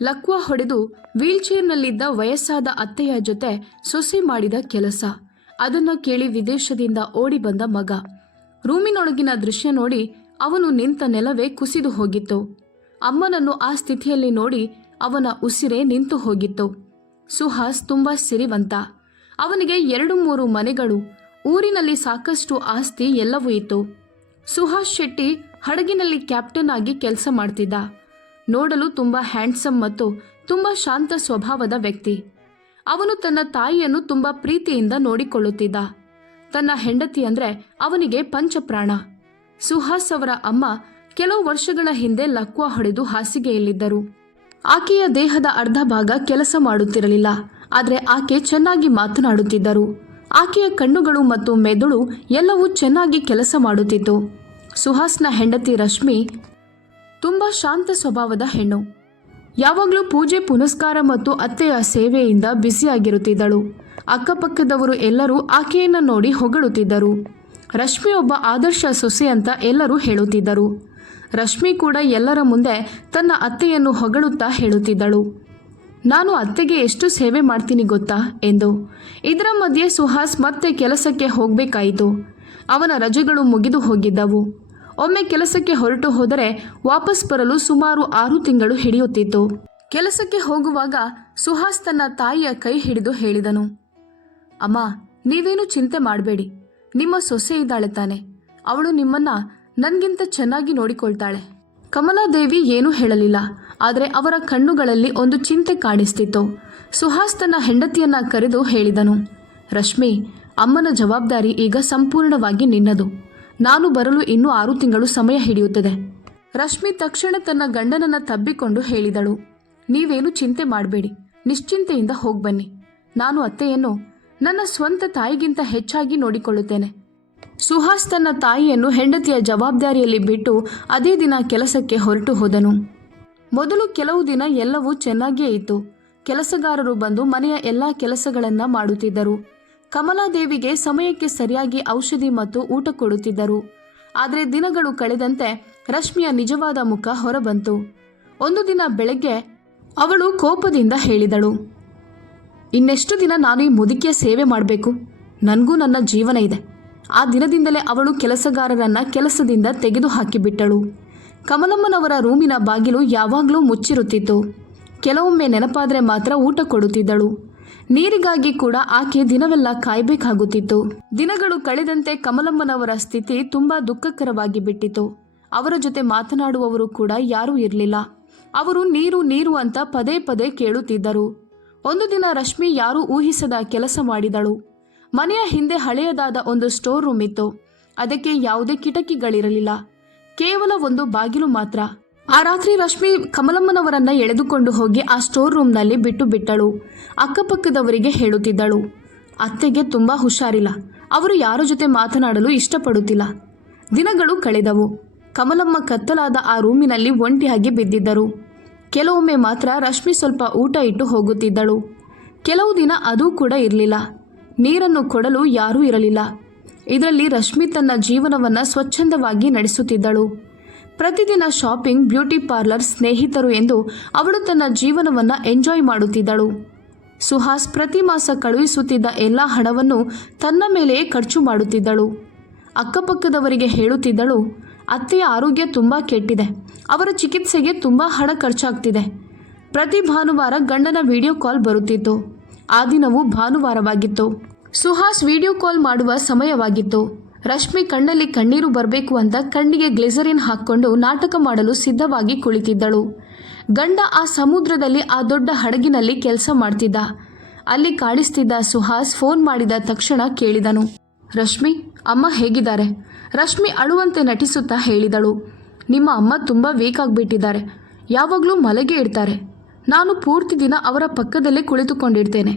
ಲಕ್ವ ಹೊಡೆದು ವೀಲ್ಚೇರ್ನಲ್ಲಿದ್ದ ವಯಸ್ಸಾದ ಅತ್ತೆಯ ಜೊತೆ ಸೊಸೆ ಮಾಡಿದ ಕೆಲಸ. ಅದನ್ನು ಕೇಳಿ ವಿದೇಶದಿಂದ ಓಡಿ ಬಂದ ಮಗ. ರೂಮಿನೊಳಗಿನ ದೃಶ್ಯ ನೋಡಿ ಅವನು ನಿಂತ ನೆಲವೇ ಕುಸಿದು ಹೋಗಿತ್ತು. ಅಮ್ಮನನ್ನು ಆ ಸ್ಥಿತಿಯಲ್ಲಿ ನೋಡಿ ಅವನ ಉಸಿರೇ ನಿಂತು ಹೋಗಿತ್ತು. ಸುಹಾಸ್ ತುಂಬಾ ಸಿರಿವಂತ. ಅವನಿಗೆ 2-3 ಮನೆಗಳು, ಊರಿನಲ್ಲಿ ಸಾಕಷ್ಟು ಆಸ್ತಿ ಎಲ್ಲವೂ ಇತ್ತು. ಸುಹಾಸ್ ಶೆಟ್ಟಿ ಹಡಗಿನಲ್ಲಿ ಕ್ಯಾಪ್ಟನ್ ಆಗಿ ಕೆಲಸ ಮಾಡ್ತಿದ್ದ. ನೋಡಲು ತುಂಬಾ ಹ್ಯಾಂಡ್ಸಮ್ ಮತ್ತು ತುಂಬಾ ಶಾಂತ ಸ್ವಭಾವದ ವ್ಯಕ್ತಿ. ಅವನು ತನ್ನ ತಾಯಿಯನ್ನು ತುಂಬಾ ಪ್ರೀತಿಯಿಂದ ನೋಡಿಕೊಳ್ಳುತ್ತಿದ್ದ. ತನ್ನ ಹೆಂಡತಿ ಅಂದ್ರೆ ಅವನಿಗೆ ಪಂಚಪ್ರಾಣ. ಸುಹಾಸ್ ಅವರ ಅಮ್ಮ ಕೆಲವು ವರ್ಷಗಳ ಹಿಂದೆ ಲಕ್ವ ಹೊಡೆದು ಹಾಸಿಗೆಯಲ್ಲಿದ್ದರು. ಆಕೆಯ ದೇಹದ ಅರ್ಧ ಭಾಗ ಕೆಲಸ ಮಾಡುತ್ತಿರಲಿಲ್ಲ, ಆದರೆ ಆಕೆ ಚೆನ್ನಾಗಿ ಮಾತನಾಡುತ್ತಿದ್ದರು. ಆಕೆಯ ಕಣ್ಣುಗಳು ಮತ್ತು ಮೆದುಳು ಎಲ್ಲವೂ ಚೆನ್ನಾಗಿ ಕೆಲಸ ಮಾಡುತ್ತಿತ್ತು. ಸುಹಾಸ್ನ ಹೆಂಡತಿ ರಶ್ಮಿ ತುಂಬಾ ಶಾಂತ ಸ್ವಭಾವದ ಹೆಣ್ಣು. ಯಾವಾಗಲೂ ಪೂಜೆ ಪುನಸ್ಕಾರ ಮತ್ತು ಅತ್ತೆಯ ಸೇವೆಯಿಂದ ಬ್ಯುಸಿಯಾಗಿರುತ್ತಿದ್ದಳು. ಅಕ್ಕಪಕ್ಕದವರು ಎಲ್ಲರೂ ಆಕೆಯನ್ನು ನೋಡಿ ಹೊಗಳುತ್ತಿದ್ದರು. ರಶ್ಮಿ ಒಬ್ಬ ಆದರ್ಶ ಸೊಸೆ ಅಂತ ಎಲ್ಲರೂ ಹೇಳುತ್ತಿದ್ದರು. ರಶ್ಮಿ ಕೂಡ ಎಲ್ಲರ ಮುಂದೆ ತನ್ನ ಅತ್ತೆಯನ್ನು ಹೊಗಳುತ್ತಾ ಹೇಳುತ್ತಿದ್ದಳು, ನಾನು ಅತ್ತೆಗೆ ಎಷ್ಟು ಸೇವೆ ಮಾಡ್ತೀನಿ ಗೊತ್ತಾ ಎಂದು. ಇದರ ಮಧ್ಯೆ ಸುಹಾಸ್ ಮತ್ತೆ ಕೆಲಸಕ್ಕೆ ಹೋಗಬೇಕಾಯಿತು. ಅವನ ರಜೆಗಳು ಮುಗಿದು ಹೋಗಿದ್ದವು. ಒಮ್ಮೆ ಕೆಲಸಕ್ಕೆ ಹೊರಟು ಹೋದರೆ ವಾಪಸ್ ಬರಲು ಸುಮಾರು 6 ತಿಂಗಳು ಹಿಡಿಯುತ್ತಿತ್ತು. ಕೆಲಸಕ್ಕೆ ಹೋಗುವಾಗ ಸುಹಾಸ್ ತನ್ನ ತಾಯಿಯ ಕೈ ಹಿಡಿದು ಹೇಳಿದನು, ಅಮ್ಮ, ನೀವೇನು ಚಿಂತೆ ಮಾಡಬೇಡಿ, ನಿಮ್ಮ ಸೊಸೆ ಇದ್ದಾಳೆ ತಾನೆ, ಅವಳು ನಿಮ್ಮನ್ನ ನನ್ಗಿಂತ ಚೆನ್ನಾಗಿ ನೋಡಿಕೊಳ್ತಾಳೆ. ಕಮಲಾದೇವಿ ಏನೂ ಹೇಳಲಿಲ್ಲ, ಆದರೆ ಅವರ ಕಣ್ಣುಗಳಲ್ಲಿ ಒಂದು ಚಿಂತೆ ಕಾಣಿಸ್ತಿತ್ತು. ಸುಹಾಸ್ ತನ್ನ ಹೆಂಡತಿಯನ್ನ ಕರೆದು ಹೇಳಿದನು, ರಶ್ಮಿ, ಅಮ್ಮನ ಜವಾಬ್ದಾರಿ ಈಗ ಸಂಪೂರ್ಣವಾಗಿ ನಿನ್ನದು. ನಾನು ಬರಲು ಇನ್ನೂ 6 ತಿಂಗಳು ಸಮಯ ಹಿಡಿಯುತ್ತದೆ. ರಶ್ಮಿ ತಕ್ಷಣ ತನ್ನ ಗಂಡನನ್ನ ತಬ್ಬಿಕೊಂಡು ಹೇಳಿದಳು, ನೀವೇನು ಚಿಂತೆ ಮಾಡಬೇಡಿ, ನಿಶ್ಚಿಂತೆಯಿಂದ ಹೋಗ್ಬನ್ನಿ. ನಾನು ಅತ್ತೆಯನ್ನು ನನ್ನ ಸ್ವಂತ ತಾಯಿಗಿಂತ ಹೆಚ್ಚಾಗಿ ನೋಡಿಕೊಳ್ಳುತ್ತೇನೆ. ಸುಹಾಸ್ ತನ್ನ ತಾಯಿಯನ್ನು ಹೆಂಡತಿಯ ಜವಾಬ್ದಾರಿಯಲ್ಲಿ ಬಿಟ್ಟು ಅದೇ ದಿನ ಕೆಲಸಕ್ಕೆ ಹೊರಟು ಹೋದನು. ಮೊದಲು ಕೆಲವು ದಿನ ಎಲ್ಲವೂ ಚೆನ್ನಾಗಿಯೇ ಇತ್ತು. ಕೆಲಸಗಾರರು ಬಂದು ಮನೆಯ ಎಲ್ಲಾ ಕೆಲಸಗಳನ್ನ ಮಾಡುತ್ತಿದ್ದರು. ಕಮಲಾದೇವಿಗೆ ಸಮಯಕ್ಕೆ ಸರಿಯಾಗಿ ಔಷಧಿ ಮತ್ತು ಊಟ ಕೊಡುತ್ತಿದ್ದರು. ಆದರೆ ದಿನಗಳು ಕಳೆದಂತೆ ರಶ್ಮಿಯ ನಿಜವಾದ ಮುಖ ಹೊರಬಂತು. ಒಂದು ದಿನ ಬೆಳಗ್ಗೆ ಅವಳು ಕೋಪದಿಂದ ಹೇಳಿದಳು, ಇನ್ನೆಷ್ಟು ದಿನ ನಾನು ಈ ಮುದುಕಿಯ ಸೇವೆ ಮಾಡಬೇಕು? ನನಗೂ ನನ್ನ ಜೀವನ ಇದೆ. ಆ ದಿನದಿಂದಲೇ ಅವಳು ಕೆಲಸಗಾರರನ್ನ ಕೆಲಸದಿಂದ ತೆಗೆದು ಹಾಕಿಬಿಟ್ಟಳು. ಕಮಲಮ್ಮನವರ ರೂಮಿನ ಬಾಗಿಲು ಯಾವಾಗಲೂ ಮುಚ್ಚಿರುತ್ತಿತ್ತು. ಕೆಲವೊಮ್ಮೆ ನೆನಪಾದರೆ ಮಾತ್ರ ಊಟ ಕೊಡುತ್ತಿದ್ದಳು. ನೀರಿಗಾಗಿ ಕೂಡ ಆಕೆ ದಿನವೆಲ್ಲ ಕಾಯಬೇಕಾಗುತ್ತಿತ್ತು. ದಿನಗಳು ಕಳೆದಂತೆ ಕಮಲಮ್ಮನವರ ಸ್ಥಿತಿ ತುಂಬಾ ದುಃಖಕರವಾಗಿ ಬಿಟ್ಟಿತು. ಅವರ ಜೊತೆ ಮಾತನಾಡುವವರು ಕೂಡ ಯಾರೂ ಇರಲಿಲ್ಲ. ಅವರು ನೀರು ನೀರು ಅಂತ ಪದೇ ಪದೇ ಕೇಳುತ್ತಿದ್ದರು. ಒಂದು ದಿನ ರಶ್ಮಿ ಯಾರೂ ಊಹಿಸದ ಕೆಲಸ ಮಾಡಿದಳು. ಮನೆಯ ಹಿಂದೆ ಹಳೆಯದಾದ ಒಂದು ಸ್ಟೋರ್ ರೂಮ್ ಇತ್ತು. ಅದಕ್ಕೆ ಯಾವುದೇ ಕಿಟಕಿಗಳಿರಲಿಲ್ಲ, ಕೇವಲ ಒಂದು ಬಾಗಿಲು ಮಾತ್ರ. ಆ ರಾತ್ರಿ ರಶ್ಮಿ ಕಮಲಮ್ಮನವರನ್ನ ಎಳೆದುಕೊಂಡು ಹೋಗಿ ಆ ಸ್ಟೋರ್ ರೂಮ್ನಲ್ಲಿ ಬಿಟ್ಟು ಬಿಟ್ಟಳು. ಅಕ್ಕಪಕ್ಕದವರಿಗೆ ಹೇಳುತ್ತಿದ್ದಳು, ಅತ್ತೆಗೆ ತುಂಬಾ ಹುಷಾರಿಲ್ಲ, ಅವರು ಯಾರ ಜೊತೆ ಮಾತನಾಡಲು ಇಷ್ಟಪಡುತ್ತಿಲ್ಲ. ದಿನಗಳು ಕಳೆದವು. ಕಮಲಮ್ಮ ಕತ್ತಲಾದ ಆ ರೂಮಿನಲ್ಲಿ ಒಂಟಿಯಾಗಿ ಬಿದ್ದಿದ್ದರು. ಕೆಲವೊಮ್ಮೆ ಮಾತ್ರ ರಶ್ಮಿ ಸ್ವಲ್ಪ ಊಟ ಇಟ್ಟು ಹೋಗುತ್ತಿದ್ದಳು. ಕೆಲವು ದಿನ ಅದೂ ಕೂಡ ಇರಲಿಲ್ಲ. ನೀರನ್ನು ಕೊಡಲು ಯಾರೂ ಇರಲಿಲ್ಲ. ಇದರಲ್ಲಿ ರಶ್ಮಿ ತನ್ನ ಜೀವನವನ್ನು ಸ್ವಚ್ಛಂದವಾಗಿ ನಡೆಸುತ್ತಿದ್ದಳು. ಪ್ರತಿದಿನ ಶಾಪಿಂಗ್, ಬ್ಯೂಟಿ ಪಾರ್ಲರ್, ಸ್ನೇಹಿತರು ಎಂದು ಅವಳು ತನ್ನ ಜೀವನವನ್ನು ಎಂಜಾಯ್ ಮಾಡುತ್ತಿದ್ದಳು. ಸುಹಾಸ್ ಪ್ರತಿ ಮಾಸ ಕಳುಹಿಸುತ್ತಿದ್ದ ಎಲ್ಲ ಹಣವನ್ನು ತನ್ನ ಮೇಲೆಯೇ ಖರ್ಚು ಮಾಡುತ್ತಿದ್ದಳು. ಅಕ್ಕಪಕ್ಕದವರಿಗೆ ಹೇಳುತ್ತಿದ್ದಳು, ಅತ್ತೆಯ ಆರೋಗ್ಯ ತುಂಬ ಕೆಟ್ಟಿದೆ, ಅವರ ಚಿಕಿತ್ಸೆಗೆ ತುಂಬ ಹಣ ಖರ್ಚಾಗ್ತಿದೆ. ಪ್ರತಿ ಭಾನುವಾರ ಗಂಡನ ವಿಡಿಯೋ ಕಾಲ್ ಬರುತ್ತಿತ್ತು. ಆ ದಿನವೂ ಭಾನುವಾರವಾಗಿತ್ತು. ಸುಹಾಸ್ ವಿಡಿಯೋ ಕಾಲ್ ಮಾಡುವ ಸಮಯವಾಗಿತ್ತು. ರಶ್ಮಿ ಕಣ್ಣಲ್ಲಿ ಕಣ್ಣೀರು ಬರಬೇಕು ಅಂತ ಕಣ್ಣಿಗೆ ಗ್ಲಿಸರಿನ್ ಹಾಕ್ಕೊಂಡು ನಾಟಕ ಮಾಡಲು ಸಿದ್ಧವಾಗಿ ಕುಳಿತಿದ್ದಳು. ಗಂಡ ಆ ಸಮುದ್ರದಲ್ಲಿ ಆ ದೊಡ್ಡ ಹಡಗಿನಲ್ಲಿ ಕೆಲಸ ಮಾಡ್ತಿದ್ದ. ಅಲ್ಲಿ ಕಾಣಿಸ್ತಿದ್ದ ಸುಹಾಸ್ ಫೋನ್ ಮಾಡಿದ ತಕ್ಷಣ ಕೇಳಿದನು, ರಶ್ಮಿ, ಅಮ್ಮ ಹೇಗಿದ್ದಾರೆ? ರಶ್ಮಿ ಅಳುವಂತೆ ನಟಿಸುತ್ತಾ ಹೇಳಿದಳು, ನಿಮ್ಮ ಅಮ್ಮ ತುಂಬ ವೀಕ್ ಆಗಿಬಿಟ್ಟಿದ್ದಾರೆ, ಯಾವಾಗಲೂ ಮಲಗೆ ಇಡ್ತಾರೆ. ನಾನು ಪೂರ್ತಿ ದಿನ ಅವರ ಪಕ್ಕದಲ್ಲೇ ಕುಳಿತುಕೊಂಡಿರ್ತೇನೆ.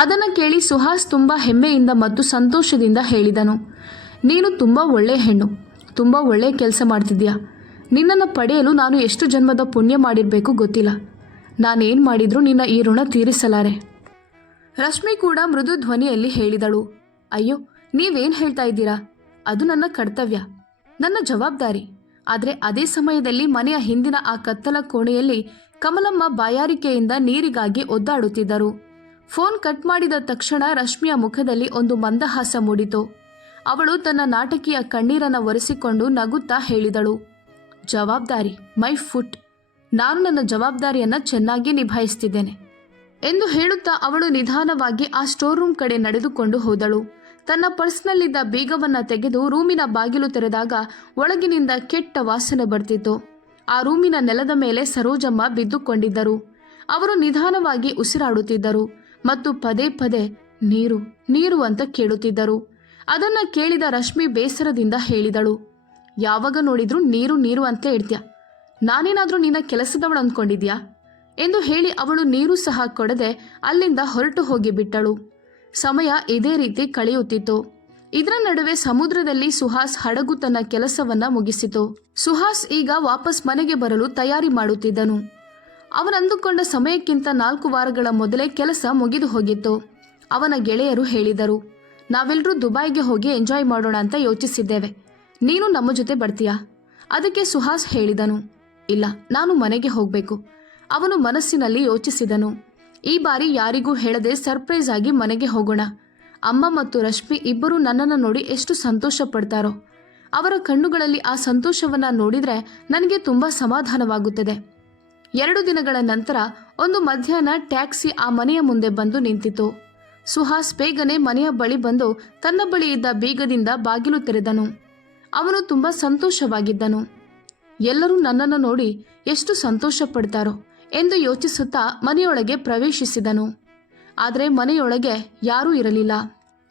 ಅದನ್ನು ಕೇಳಿ ಸುಹಾಸ್ ತುಂಬ ಹೆಮ್ಮೆಯಿಂದ ಮತ್ತು ಸಂತೋಷದಿಂದ ಹೇಳಿದನು, ನೀನು ತುಂಬ ಒಳ್ಳೆಯ ಹೆಣ್ಣು, ತುಂಬ ಒಳ್ಳೆಯ ಕೆಲಸ ಮಾಡ್ತಿದ್ಯಾ. ನಿನ್ನನ್ನು ಪಡೆಯಲು ನಾನು ಎಷ್ಟು ಜನ್ಮದ ಪುಣ್ಯ ಮಾಡಿರಬೇಕು ಗೊತ್ತಿಲ್ಲ. ನಾನೇನು ಮಾಡಿದ್ರೂ ನಿನ್ನ ಈ ಋಣ ತೀರಿಸಲಾರೆ. ರಶ್ಮಿ ಕೂಡ ಮೃದು ಧ್ವನಿಯಲ್ಲಿ ಹೇಳಿದಳು, ಅಯ್ಯೋ, ನೀವೇನು ಹೇಳ್ತಾ ಇದ್ದೀರಾ? ಅದು ನನ್ನ ಕರ್ತವ್ಯ, ನನ್ನ ಜವಾಬ್ದಾರಿ. ಆದರೆ ಅದೇ ಸಮಯದಲ್ಲಿ ಮನೆಯ ಹಿಂದಿನ ಆ ಕತ್ತಲ ಕೋಣೆಯಲ್ಲಿ ಕಮಲಮ್ಮ ಬಾಯಾರಿಕೆಯಿಂದ ನೀರಿಗಾಗಿ ಒದ್ದಾಡುತ್ತಿದ್ದರು. ಫೋನ್ ಕಟ್ ಮಾಡಿದ ತಕ್ಷಣ ರಶ್ಮಿಯ ಮುಖದಲ್ಲಿ ಒಂದು ಮಂದಹಾಸ ಮೂಡಿತು. ಅವಳು ತನ್ನ ನಾಟಕೀಯ ಕಣ್ಣೀರನ್ನು ಒರೆಸಿಕೊಂಡು ನಗುತ್ತಾ ಹೇಳಿದಳು, ಜವಾಬ್ದಾರಿ ಮೈ ಫುಟ್. ನಾನು ನನ್ನ ಜವಾಬ್ದಾರಿಯನ್ನು ಚೆನ್ನಾಗಿ ನಿಭಾಯಿಸ್ತಿದ್ದೇನೆ ಎಂದು ಹೇಳುತ್ತಾ ಅವಳು ನಿಧಾನವಾಗಿ ಆ ಸ್ಟೋರ್ ರೂಮ್ ಕಡೆ ನಡೆದುಕೊಂಡು ಹೋದಳು. ತನ್ನ ಪರ್ಸ್ನಲ್ಲಿದ್ದ ಬೀಗವನ್ನು ತೆಗೆದು ರೂಮಿನ ಬಾಗಿಲು ತೆರೆದಾಗ ಒಳಗಿನಿಂದ ಕೆಟ್ಟ ವಾಸನೆ ಬರ್ತಿತ್ತು. ಆ ರೂಮಿನ ನೆಲದ ಮೇಲೆ ಸರೋಜಮ್ಮ ಬಿದ್ದುಕೊಂಡಿದ್ದರು. ಅವರು ನಿಧಾನವಾಗಿ ಉಸಿರಾಡುತ್ತಿದ್ದರು ಮತ್ತು ಪದೇ ಪದೇ ನೀರು ನೀರು ಅಂತ ಕೇಳುತ್ತಿದ್ದರು. ಅದನ್ನು ಕೇಳಿದ ರಶ್ಮಿ ಬೇಸರದಿಂದ ಹೇಳಿದಳು, ಯಾವಾಗ ನೋಡಿದ್ರೂ ನೀರು ನೀರು ಅಂತ ಹೇಳ್ತೀಯ, ನಾನೇನಾದರೂ ನಿನ್ನ ಕೆಲಸದವಳು ಅಂದ್ಕೊಂಡಿದ್ಯಾ ಎಂದು ಹೇಳಿ ಅವಳು ನೀರು ಸಹ ಕೊಡದೆ ಅಲ್ಲಿಂದ ಹೊರಟು ಹೋಗಿ ಬಿಟ್ಟಳು. ಸಮಯ ಇದೇ ರೀತಿ ಕಳೆಯುತ್ತಿತ್ತು. ಇದರ ನಡುವೆ ಸಮುದ್ರದಲ್ಲಿ ಸುಹಾಸ್ ಹಡಗು ತನ್ನ ಕೆಲಸವನ್ನ ಮುಗಿಸಿತು. ಸುಹಾಸ್ ಈಗ ವಾಪಸ್ ಮನೆಗೆ ಬರಲು ತಯಾರಿ ಮಾಡುತ್ತಿದ್ದನು. ಅವನಂದುಕೊಂಡ ಸಮಯಕ್ಕಿಂತ 4 ವಾರಗಳ ಮೊದಲೇ ಕೆಲಸ ಮುಗಿದು ಹೋಗಿತ್ತು. ಅವನ ಗೆಳೆಯರು ಹೇಳಿದರು, ನಾವೆಲ್ಲರೂ ದುಬೈಗೆ ಹೋಗಿ ಎಂಜಾಯ್ ಮಾಡೋಣ ಅಂತ ಯೋಚಿಸಿದ್ದೇವೆ, ನೀನು ನಮ್ಮ ಜೊತೆ ಬರ್ತೀಯಾ? ಅದಕ್ಕೆ ಸುಹಾಸ್ ಹೇಳಿದನು, ಇಲ್ಲ, ನಾನು ಮನೆಗೆ ಹೋಗಬೇಕು. ಅವನು ಮನಸ್ಸಿನಲ್ಲಿ ಯೋಚಿಸಿದನು, ಈ ಬಾರಿ ಯಾರಿಗೂ ಹೇಳದೆ ಸರ್ಪ್ರೈಸ್ ಆಗಿ ಮನೆಗೆ ಹೋಗೋಣ. ಅಮ್ಮ ಮತ್ತು ರಶ್ಮಿ ಇಬ್ಬರು ನನ್ನನ್ನು ನೋಡಿ ಎಷ್ಟು ಸಂತೋಷ ಪಡ್ತಾರೋ. ಅವರ ಕಣ್ಣುಗಳಲ್ಲಿ ಆ ಸಂತೋಷವನ್ನ ನೋಡಿದ್ರೆ ನನಗೆ ತುಂಬಾ ಸಮಾಧಾನವಾಗುತ್ತದೆ. 2 ದಿನಗಳ ನಂತರ ಒಂದು ಮಧ್ಯಾಹ್ನ ಟ್ಯಾಕ್ಸಿ ಆ ಮನೆಯ ಮುಂದೆ ಬಂದು ನಿಂತಿತು. ಸುಹಾಸ್ ಬೇಗನೆ ಮನೆಯ ಬಳಿ ಬಂದು ತನ್ನ ಬಳಿ ಇದ್ದ ಬೀಗದಿಂದ ಬಾಗಿಲು ತೆರೆದನು. ಅವನು ತುಂಬಾ ಸಂತೋಷವಾಗಿದ್ದನು. ಎಲ್ಲರೂ ನನ್ನನ್ನು ನೋಡಿ ಎಷ್ಟು ಸಂತೋಷ ಪಡ್ತಾರೋ ಎಂದು ಯೋಚಿಸುತ್ತಾ ಮನೆಯೊಳಗೆ ಪ್ರವೇಶಿಸಿದನು. ಆದರೆ ಮನೆಯೊಳಗೆ ಯಾರೂ ಇರಲಿಲ್ಲ.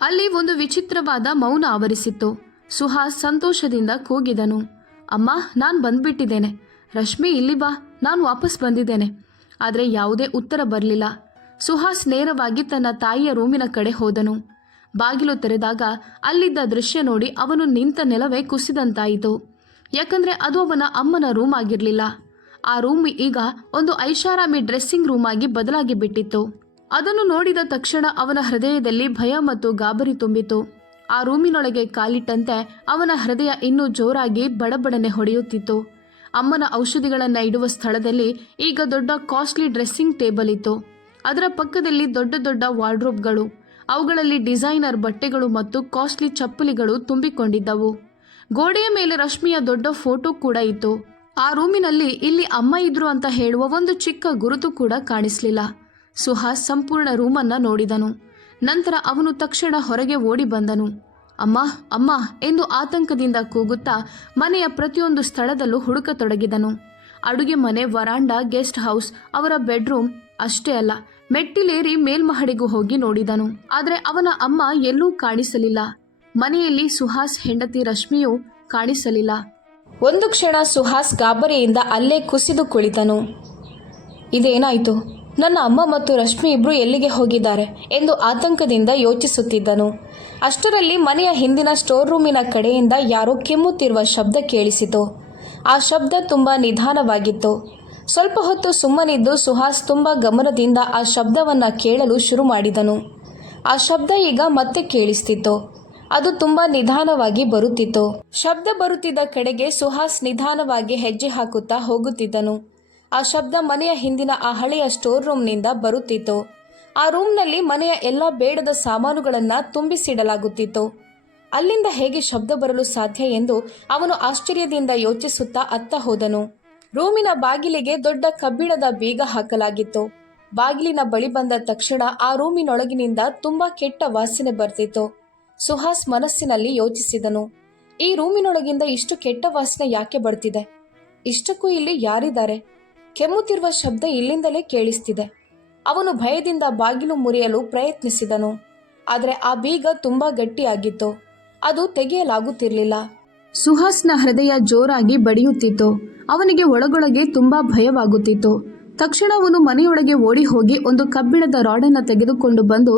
ಅಲ್ಲಿ ಒಂದು ವಿಚಿತ್ರವಾದ ಮೌನ ಆವರಿಸಿತ್ತು. ಸುಹಾಸ್ ಸಂತೋಷದಿಂದ ಕೂಗಿದನು, ಅಮ್ಮ, ನಾನು ಬಂದ್ಬಿಟ್ಟಿದ್ದೇನೆ. ರಶ್ಮಿ, ಇಲ್ಲಿ ಬಾ, ನಾನು ವಾಪಸ್ ಬಂದಿದ್ದೇನೆ. ಆದರೆ ಯಾವುದೇ ಉತ್ತರ ಬರಲಿಲ್ಲ. ಸುಹಾಸ್ ನೇರವಾಗಿ ತನ್ನ ತಾಯಿಯ ರೂಮಿನ ಕಡೆ ಹೋದನು. ಬಾಗಿಲು ತೆರೆದಾಗ ಅಲ್ಲಿದ್ದ ದೃಶ್ಯ ನೋಡಿ ಅವನು ನಿಂತ ನೆಲವೇ ಕುಸಿದಂತಾಯಿತು. ಯಾಕಂದ್ರೆ ಅದು ಅವನ ಅಮ್ಮನ ರೂಮ್ ಆಗಿರಲಿಲ್ಲ. ಆ ರೂಮ್ ಈಗ ಒಂದು ಐಷಾರಾಮಿ ಡ್ರೆಸ್ಸಿಂಗ್ ರೂಮ್ ಆಗಿ ಬದಲಾಗಿ ಬಿಟ್ಟಿತ್ತು. ಅದನ್ನು ನೋಡಿದ ತಕ್ಷಣ ಅವನ ಹೃದಯದಲ್ಲಿ ಭಯ ಮತ್ತು ಗಾಬರಿ ತುಂಬಿತು. ಆ ರೂಮಿನೊಳಗೆ ಕಾಲಿಟ್ಟಂತೆ ಅವನ ಹೃದಯ ಇನ್ನೂ ಜೋರಾಗಿ ಬಡಬಡನೆ ಹೊಡೆಯುತ್ತಿತ್ತು. ಅಮ್ಮನ ಔಷಧಿಗಳನ್ನು ಇಡುವ ಸ್ಥಳದಲ್ಲಿ ಈಗ ದೊಡ್ಡ ಕಾಸ್ಟ್ಲಿ ಡ್ರೆಸ್ಸಿಂಗ್ ಟೇಬಲ್ ಇತ್ತು. ಅದರ ಪಕ್ಕದಲ್ಲಿ ದೊಡ್ಡ ದೊಡ್ಡ ವಾರ್ಡ್ರೋಬ್ಗಳು, ಅವುಗಳಲ್ಲಿ ಡಿಸೈನರ್ ಬಟ್ಟೆಗಳು ಮತ್ತು ಕಾಸ್ಟ್ಲಿ ಚಪ್ಪಲಿಗಳು ತುಂಬಿಕೊಂಡಿದ್ದವು. ಗೋಡೆಯ ಮೇಲೆ ರಶ್ಮಿಯ ದೊಡ್ಡ ಫೋಟೋ ಕೂಡ ಇತ್ತು. ಆ ರೂಮಿನಲ್ಲಿ ಇಲ್ಲಿ ಅಮ್ಮ ಇದ್ರು ಅಂತ ಹೇಳುವ ಒಂದು ಚಿಕ್ಕ ಗುರುತು ಕೂಡ ಕಾಣಿಸಲಿಲ್ಲ. ಸುಹಾಸ್ ಸಂಪೂರ್ಣ ರೂಮನ್ನ ನೋಡಿದನು. ನಂತರ ಅವನು ತಕ್ಷಣ ಹೊರಗೆ ಓಡಿ ಬಂದನು. ಅಮ್ಮ, ಅಮ್ಮ ಎಂದು ಆತಂಕದಿಂದ ಕೂಗುತ್ತಾ ಮನೆಯ ಪ್ರತಿಯೊಂದು ಸ್ಥಳದಲ್ಲೂ ಹುಡುಕತೊಡಗಿದನು. ಅಡುಗೆ ಮನೆ, ವರಾಂಡಾ, ಗೆಸ್ಟ್ ಹೌಸ್, ಅವರ ಬೆಡ್ರೂಮ್, ಅಷ್ಟೇ ಅಲ್ಲ, ಮೆಟ್ಟಿಲೇರಿ ಮೇಲ್ಮಹಡಿಗೂ ಹೋಗಿ ನೋಡಿದನು. ಆದರೆ ಅವನ ಅಮ್ಮ ಎಲ್ಲೂ ಕಾಣಿಸಲಿಲ್ಲ. ಮನೆಯಲ್ಲಿ ಸುಹಾಸ್ ಹೆಂಡತಿ ರಶ್ಮಿಯೂ ಕಾಣಿಸಲಿಲ್ಲ. ಒಂದು ಕ್ಷಣ ಸುಹಾಸ್ ಗಾಬರಿಯಿಂದ ಅಲ್ಲೇ ಕುಸಿದು ಕುಳಿತನು. ಇದೇನಾಯಿತು? ನನ್ನ ಅಮ್ಮ ಮತ್ತು ರಶ್ಮಿ ಇಬ್ರು ಎಲ್ಲಿಗೆ ಹೋಗಿದ್ದಾರೆ ಎಂದು ಆತಂಕದಿಂದ ಯೋಚಿಸುತ್ತಿದ್ದನು. ಅಷ್ಟರಲ್ಲಿ ಮನೆಯ ಹಿಂದಿನ ಸ್ಟೋರ್ ರೂಮಿನ ಕಡೆಯಿಂದ ಯಾರೋ ಕೆಮ್ಮುತ್ತಿರುವ ಶಬ್ದ ಕೇಳಿಸಿತು. ಆ ಶಬ್ದ ತುಂಬ ನಿಧಾನವಾಗಿತ್ತು. ಸ್ವಲ್ಪ ಹೊತ್ತು ಸುಮ್ಮನಿದ್ದು ಸುಹಾಸ್ ತುಂಬ ಗಮನದಿಂದ ಆ ಶಬ್ದವನ್ನು ಕೇಳಲು ಶುರು ಮಾಡಿದನು. ಆ ಶಬ್ದ ಈಗ ಮತ್ತೆ ಕೇಳಿಸ್ತಿತ್ತು. ಅದು ತುಂಬ ನಿಧಾನವಾಗಿ ಬರುತ್ತಿತ್ತು. ಶಬ್ದ ಬರುತ್ತಿದ್ದ ಕಡೆಗೆ ಸುಹಾಸ್ ನಿಧಾನವಾಗಿ ಹೆಜ್ಜೆ ಹಾಕುತ್ತಾ ಹೋಗುತ್ತಿದ್ದನು. ಆ ಶಬ್ದ ಮನೆಯ ಹಿಂದಿನ ಆ ಹಳೆಯ ಸ್ಟೋರ್ ರೂಮ್ನಿಂದ ಬರುತ್ತಿತ್ತು. ಆ ರೂಮ್ನಲ್ಲಿ ಮನೆಯ ಎಲ್ಲ ಬೇಡದ ಸಾಮಾನುಗಳನ್ನು ತುಂಬಿಸಿಡಲಾಗುತ್ತಿತ್ತು. ಅಲ್ಲಿಂದ ಹೇಗೆ ಶಬ್ದ ಬರಲು ಸಾಧ್ಯ ಎಂದು ಅವನು ಆಶ್ಚರ್ಯದಿಂದ ಯೋಚಿಸುತ್ತಾ ಅತ್ತ ಹೋದನು. ರೂಮಿನ ಬಾಗಿಲಿಗೆ ದೊಡ್ಡ ಕಬ್ಬಿಣದ ಬೀಗ ಹಾಕಲಾಗಿತ್ತು. ಬಾಗಿಲಿನ ಬಳಿ ಬಂದ ತಕ್ಷಣ ಆ ರೂಮಿನೊಳಗಿನಿಂದ ತುಂಬಾ ಕೆಟ್ಟ ವಾಸನೆ ಬರ್ತಿತ್ತು. ಸುಹಾಸ್ ಮನಸ್ಸಿನಲ್ಲಿ ಯೋಚಿಸಿದನು, ಈ ರೂಮಿನೊಳಗಿಂದ ಇಷ್ಟು ಕೆಟ್ಟ ವಾಸನೆ ಯಾಕೆ ಬರ್ತಿದೆ? ಇಷ್ಟಕ್ಕೂ ಇಲ್ಲಿ ಯಾರಿದ್ದಾರೆ? ಕೆಮ್ಮುತ್ತಿರುವ ಶಬ್ದ ಇಲ್ಲಿಂದಲೇ ಕೇಳಿಸ್ತಿದೆ. ಅವನು ಭಯದಿಂದ ಬಾಗಿಲು ಮುರಿಯಲು ಪ್ರಯತ್ನಿಸಿದನು. ಆದರೆ ಆ ಬೀಗ ತುಂಬಾ ಗಟ್ಟಿಯಾಗಿತ್ತು. ಅದು ತೆಗೆಯಲಾಗುತ್ತಿರಲಿಲ್ಲ. ಸುಹಾಸ್ನ ಹೃದಯ ಜೋರಾಗಿ ಬಡಿಯುತ್ತಿತ್ತು. ಅವನಿಗೆ ಒಳಗೊಳಗೆ ತುಂಬಾ ಭಯವಾಗುತ್ತಿತ್ತು. ತಕ್ಷಣ ಅವನು ಮನೆಯೊಳಗೆ ಓಡಿ ಹೋಗಿ ಒಂದು ಕಬ್ಬಿಣದ ರಾಡನ್ನು ತೆಗೆದುಕೊಂಡು ಬಂದು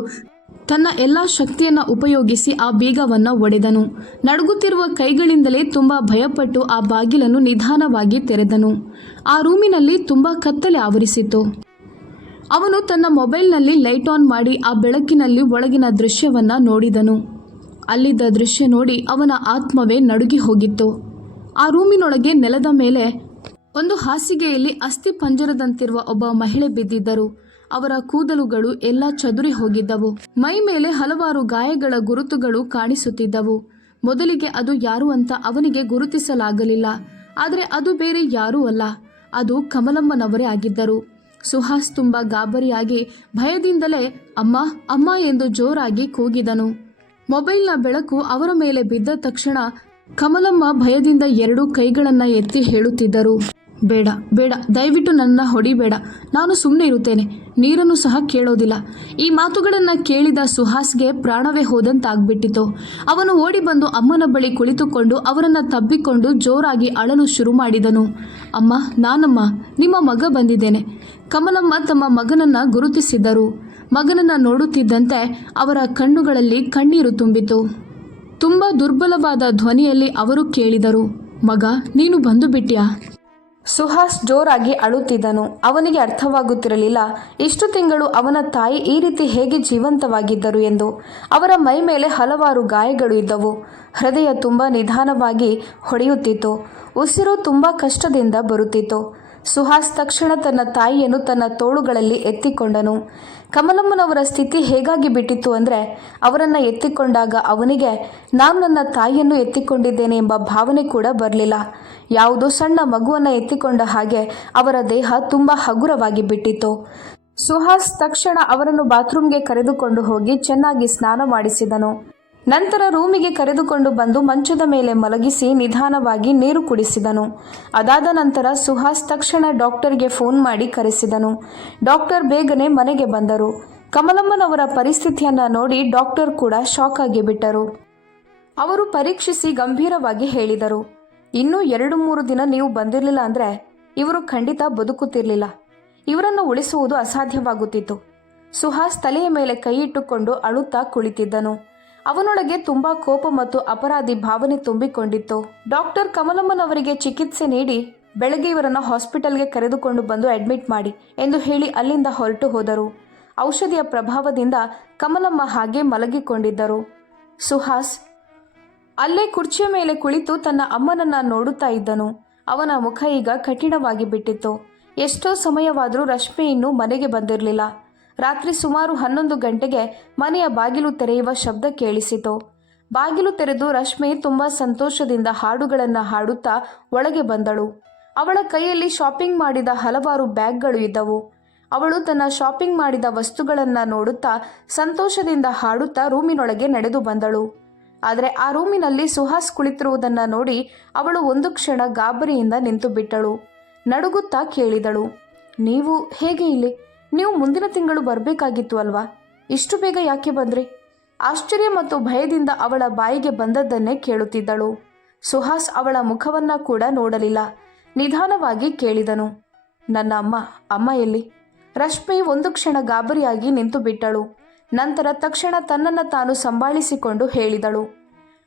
ತನ್ನ ಎಲ್ಲ ಶಕ್ತಿಯನ್ನು ಉಪಯೋಗಿಸಿ ಆ ಬೀಗವನ್ನು ಒಡೆದನು. ನಡುಗುತ್ತಿರುವ ಕೈಗಳಿಂದಲೇ ತುಂಬಾ ಭಯಪಟ್ಟು ಆ ಬಾಗಿಲನ್ನು ನಿಧಾನವಾಗಿ ತೆರೆದನು. ಆ ರೂಮಿನಲ್ಲಿ ತುಂಬಾ ಕತ್ತಲೆ ಆವರಿಸಿತ್ತು. ಅವನು ತನ್ನ ಮೊಬೈಲ್ನಲ್ಲಿ ಲೈಟ್ ಆನ್ ಮಾಡಿ ಆ ಬೆಳಕಿನಲ್ಲಿ ಒಳಗಿನ ದೃಶ್ಯವನ್ನ ನೋಡಿದನು. ಅಲ್ಲಿದ್ದ ದೃಶ್ಯ ನೋಡಿ ಅವನ ಆತ್ಮವೇ ನಡುಗಿ ಹೋಗಿತ್ತು. ಆ ರೂಮಿನೊಳಗೆ ನೆಲದ ಮೇಲೆ ಒಂದು ಹಾಸಿಗೆಯಲ್ಲಿ ಅಸ್ಥಿ ಪಂಜರದಂತಿರುವ ಒಬ್ಬ ಮಹಿಳೆ ಬಿದ್ದಿದ್ದರು. ಅವರ ಕೂದಲುಗಳು ಎಲ್ಲ ಚದುರಿ ಹೋಗಿದ್ದವು. ಮೈ ಮೇಲೆ ಹಲವಾರು ಗಾಯಗಳ ಗುರುತುಗಳು ಕಾಣಿಸುತ್ತಿದ್ದವು. ಮೊದಲಿಗೆ ಅದು ಯಾರು ಅಂತ ಅವನಿಗೆ ಗುರುತಿಸಲಾಗಲಿಲ್ಲ. ಆದರೆ ಅದು ಬೇರೆ ಯಾರೂ ಅಲ್ಲ, ಅದು ಕಮಲಮ್ಮನವರೇ ಆಗಿದ್ದರು. ಸುಹಾಸ್ ತುಂಬಾ ಗಾಬರಿಯಾಗಿ ಭಯದಿಂದಲೇ ಅಮ್ಮ ಅಮ್ಮ ಎಂದು ಜೋರಾಗಿ ಕೂಗಿದನು. ಮೊಬೈಲ್ನ ಬೆಳಕು ಅವರ ಮೇಲೆ ಬಿದ್ದ ತಕ್ಷಣ ಕಮಲಮ್ಮ ಭಯದಿಂದ 2 ಕೈಗಳನ್ನ ಎತ್ತಿ ಹೇಳುತ್ತಿದ್ದರು, ಬೇಡ ಬೇಡ, ದಯವಿಟ್ಟು ನನ್ನ ಹೊಡಿಬೇಡ, ನಾನು ಸುಮ್ಮನೆ ಇರುತ್ತೇನೆ, ನೀರನ್ನು ಸಹ ಕೇಳೋದಿಲ್ಲ. ಈ ಮಾತುಗಳನ್ನು ಕೇಳಿದ ಸುಹಾಸ್ಗೆ ಪ್ರಾಣವೇ ಹೋದಂತಾಗ್ಬಿಟ್ಟಿತು. ಅವನು ಓಡಿ ಬಂದು ಅಮ್ಮನ ಬಳಿ ಕುಳಿತುಕೊಂಡು ಅವರನ್ನು ತಬ್ಬಿಕೊಂಡು ಜೋರಾಗಿ ಅಳಲು ಶುರು ಮಾಡಿದನು. ಅಮ್ಮ, ನಾನಮ್ಮ, ನಿಮ್ಮ ಮಗ ಬಂದಿದ್ದೇನೆ. ಕಮಲಮ್ಮ ತಮ್ಮ ಮಗನನ್ನ ಗುರುತಿಸಿದ್ದರು. ಮಗನನ್ನ ನೋಡುತ್ತಿದ್ದಂತೆ ಅವರ ಕಣ್ಣುಗಳಲ್ಲಿ ಕಣ್ಣೀರು ತುಂಬಿತು. ತುಂಬ ದುರ್ಬಲವಾದ ಧ್ವನಿಯಲ್ಲಿ ಅವರು ಕೇಳಿದರು, ಮಗ, ನೀನು ಬಂದು ಬಿಟ್ಯಾ? ಸುಹಾಸ್ ಜೋರಾಗಿ ಅಳುತ್ತಿದ್ದನು. ಅವನಿಗೆ ಅರ್ಥವಾಗುತ್ತಿರಲಿಲ್ಲ ಇಷ್ಟು ತಿಂಗಳು ಅವನ ತಾಯಿ ಈ ರೀತಿ ಹೇಗೆ ಜೀವಂತವಾಗಿದ್ದರು ಎಂದು. ಅವರ ಮೈ ಮೇಲೆ ಹಲವಾರು ಗಾಯಗಳು ಇದ್ದವು. ಹೃದಯ ತುಂಬ ನಿಧಾನವಾಗಿ ಹೊಡೆಯುತ್ತಿತ್ತು. ಉಸಿರು ತುಂಬ ಕಷ್ಟದಿಂದ ಬರುತ್ತಿತ್ತು. ಸುಹಾಸ್ ತಕ್ಷಣ ತನ್ನ ತಾಯಿಯನ್ನು ತನ್ನ ತೋಳುಗಳಲ್ಲಿ ಎತ್ತಿಕೊಂಡನು. ಕಮಲಮ್ಮನವರ ಸ್ಥಿತಿ ಹೇಗಾಗಿ ಬಿಟ್ಟಿತ್ತು ಅಂದರೆ, ಅವರನ್ನು ಎತ್ತಿಕೊಂಡಾಗ ಅವನಿಗೆ ನಾನು ನನ್ನ ತಾಯಿಯನ್ನು ಎತ್ತಿಕೊಂಡಿದ್ದೇನೆ ಎಂಬ ಭಾವನೆ ಕೂಡ ಬರಲಿಲ್ಲ. ಯಾವುದೋ ಸಣ್ಣ ಮಗುವನ್ನು ಎತ್ತಿಕೊಂಡ ಹಾಗೆ ಅವರ ದೇಹ ತುಂಬ ಹಗುರವಾಗಿ ಬಿಟ್ಟಿತ್ತು. ಸುಹಾಸ್ ತಕ್ಷಣ ಅವರನ್ನು ಬಾತ್ರೂಮ್ಗೆ ಕರೆದುಕೊಂಡು ಹೋಗಿ ಚೆನ್ನಾಗಿ ಸ್ನಾನ ಮಾಡಿಸಿದನು. ನಂತರ ರೂಮಿಗೆ ಕರೆದುಕೊಂಡು ಬಂದು ಮಂಚದ ಮೇಲೆ ಮಲಗಿಸಿ ನಿಧಾನವಾಗಿ ನೀರು ಕುಡಿಸಿದನು. ಅದಾದ ನಂತರ ಸುಹಾಸ್ ತಕ್ಷಣ ಡಾಕ್ಟರ್ಗೆ ಫೋನ್ ಮಾಡಿ ಕರೆಸಿದನು. ಡಾಕ್ಟರ್ ಬೇಗನೆ ಮನೆಗೆ ಬಂದರು. ಕಮಲಮ್ಮನವರ ಪರಿಸ್ಥಿತಿಯನ್ನು ನೋಡಿ ಡಾಕ್ಟರ್ ಕೂಡ ಶಾಕ್ ಆಗಿ ಬಿಟ್ಟರು. ಅವರು ಪರೀಕ್ಷಿಸಿ ಗಂಭೀರವಾಗಿ ಹೇಳಿದರು, ಇನ್ನೂ 2-3 ದಿನ ನೀವು ಬಂದಿರಲಿಲ್ಲ ಅಂದರೆ ಇವರು ಖಂಡಿತ ಬದುಕುತ್ತಿರಲಿಲ್ಲ. ಇವರನ್ನು ಉಳಿಸುವುದು ಅಸಾಧ್ಯವಾಗುತ್ತಿತ್ತು. ಸುಹಾಸ್ ತಲೆಯ ಮೇಲೆ ಕೈಯಿಟ್ಟುಕೊಂಡು ಅಳುತ್ತಾ ಕುಳಿತಿದ್ದನು. ಅವನೊಳಗೆ ತುಂಬಾ ಕೋಪ ಮತ್ತು ಅಪರಾಧಿ ಭಾವನೆ ತುಂಬಿಕೊಂಡಿತ್ತು. ಡಾಕ್ಟರ್ ಕಮಲಮ್ಮನವರಿಗೆ ಚಿಕಿತ್ಸೆ ನೀಡಿ ಬೆಳಗ್ಗೆ ಇವರನ್ನು ಹಾಸ್ಪಿಟಲ್ಗೆ ಕರೆದುಕೊಂಡು ಬಂದು ಅಡ್ಮಿಟ್ ಮಾಡಿ ಎಂದು ಹೇಳಿ ಅಲ್ಲಿಂದ ಹೊರಟು ಹೋದರು. ಔಷಧಿಯ ಪ್ರಭಾವದಿಂದ ಕಮಲಮ್ಮ ಹಾಗೆ ಮಲಗಿಕೊಂಡಿದ್ದರು. ಸುಹಾಸ್ ಅಲ್ಲೇ ಕುರ್ಚಿಯ ಮೇಲೆ ಕುಳಿತು ತನ್ನ ಅಮ್ಮನನ್ನ ನೋಡುತ್ತಾ ಇದ್ದನು. ಅವನ ಮುಖ ಈಗ ಕಠಿಣವಾಗಿ ಬಿಟ್ಟಿತ್ತು. ಎಷ್ಟೋ ಸಮಯವಾದರೂ ರಶ್ಮಿ ಇನ್ನೂ ಮನೆಗೆ ಬಂದಿರಲಿಲ್ಲ. ರಾತ್ರಿ ಸುಮಾರು 11 ಗಂಟೆಗೆ ಮನೆಯ ಬಾಗಿಲು ತೆರೆಯುವ ಶಬ್ದ ಕೇಳಿಸಿತು. ಬಾಗಿಲು ತೆರೆದು ರಶ್ಮಿ ತುಂಬ ಸಂತೋಷದಿಂದ ಹಾಡುಗಳನ್ನು ಹಾಡುತ್ತಾ ಒಳಗೆ ಬಂದಳು. ಅವಳ ಕೈಯಲ್ಲಿ ಶಾಪಿಂಗ್ ಮಾಡಿದ ಹಲವಾರು ಬ್ಯಾಗ್ಗಳು ಇದ್ದವು. ಅವಳು ತನ್ನ ಶಾಪಿಂಗ್ ಮಾಡಿದ ವಸ್ತುಗಳನ್ನು ನೋಡುತ್ತಾ ಸಂತೋಷದಿಂದ ಹಾಡುತ್ತಾ ರೂಮಿನೊಳಗೆ ನಡೆದು ಬಂದಳು. ಆದರೆ ಆ ರೂಮಿನಲ್ಲಿ ಸುಹಾಸ್ ಕುಳಿತಿರುವುದನ್ನು ನೋಡಿ ಅವಳು ಒಂದು ಕ್ಷಣ ಗಾಬರಿಯಿಂದ ನಿಂತು ಬಿಟ್ಟಳು. ನಡುಗುತ್ತಾ ಕೇಳಿದಳು, ನೀವು ಹೇಗೆ ಇಲ್ಲಿ? ನೀವು ಮುಂದಿನ ತಿಂಗಳು ಬರಬೇಕಾಗಿತ್ತು ಅಲ್ವಾ? ಇಷ್ಟು ಬೇಗ ಯಾಕೆ ಬಂದ್ರಿ? ಆಶ್ಚರ್ಯ ಮತ್ತು ಭಯದಿಂದ ಅವಳ ಬಾಯಿಗೆ ಬಂದದ್ದನ್ನೇ ಕೇಳುತ್ತಿದ್ದಳು. ಸುಹಾಸ್ ಅವಳ ಮುಖವನ್ನ ಕೂಡ ನೋಡಲಿಲ್ಲ. ನಿಧಾನವಾಗಿ ಕೇಳಿದನು, ನನ್ನ ಅಮ್ಮ ಎಲ್ಲಿ? ರಶ್ಮಿ ಒಂದು ಕ್ಷಣ ಗಾಬರಿಯಾಗಿ ನಿಂತು ಬಿಟ್ಟಳು. ನಂತರ ತಕ್ಷಣ ತನ್ನನ್ನು ತಾನು ಸಂಭಾಳಿಸಿಕೊಂಡು ಹೇಳಿದಳು,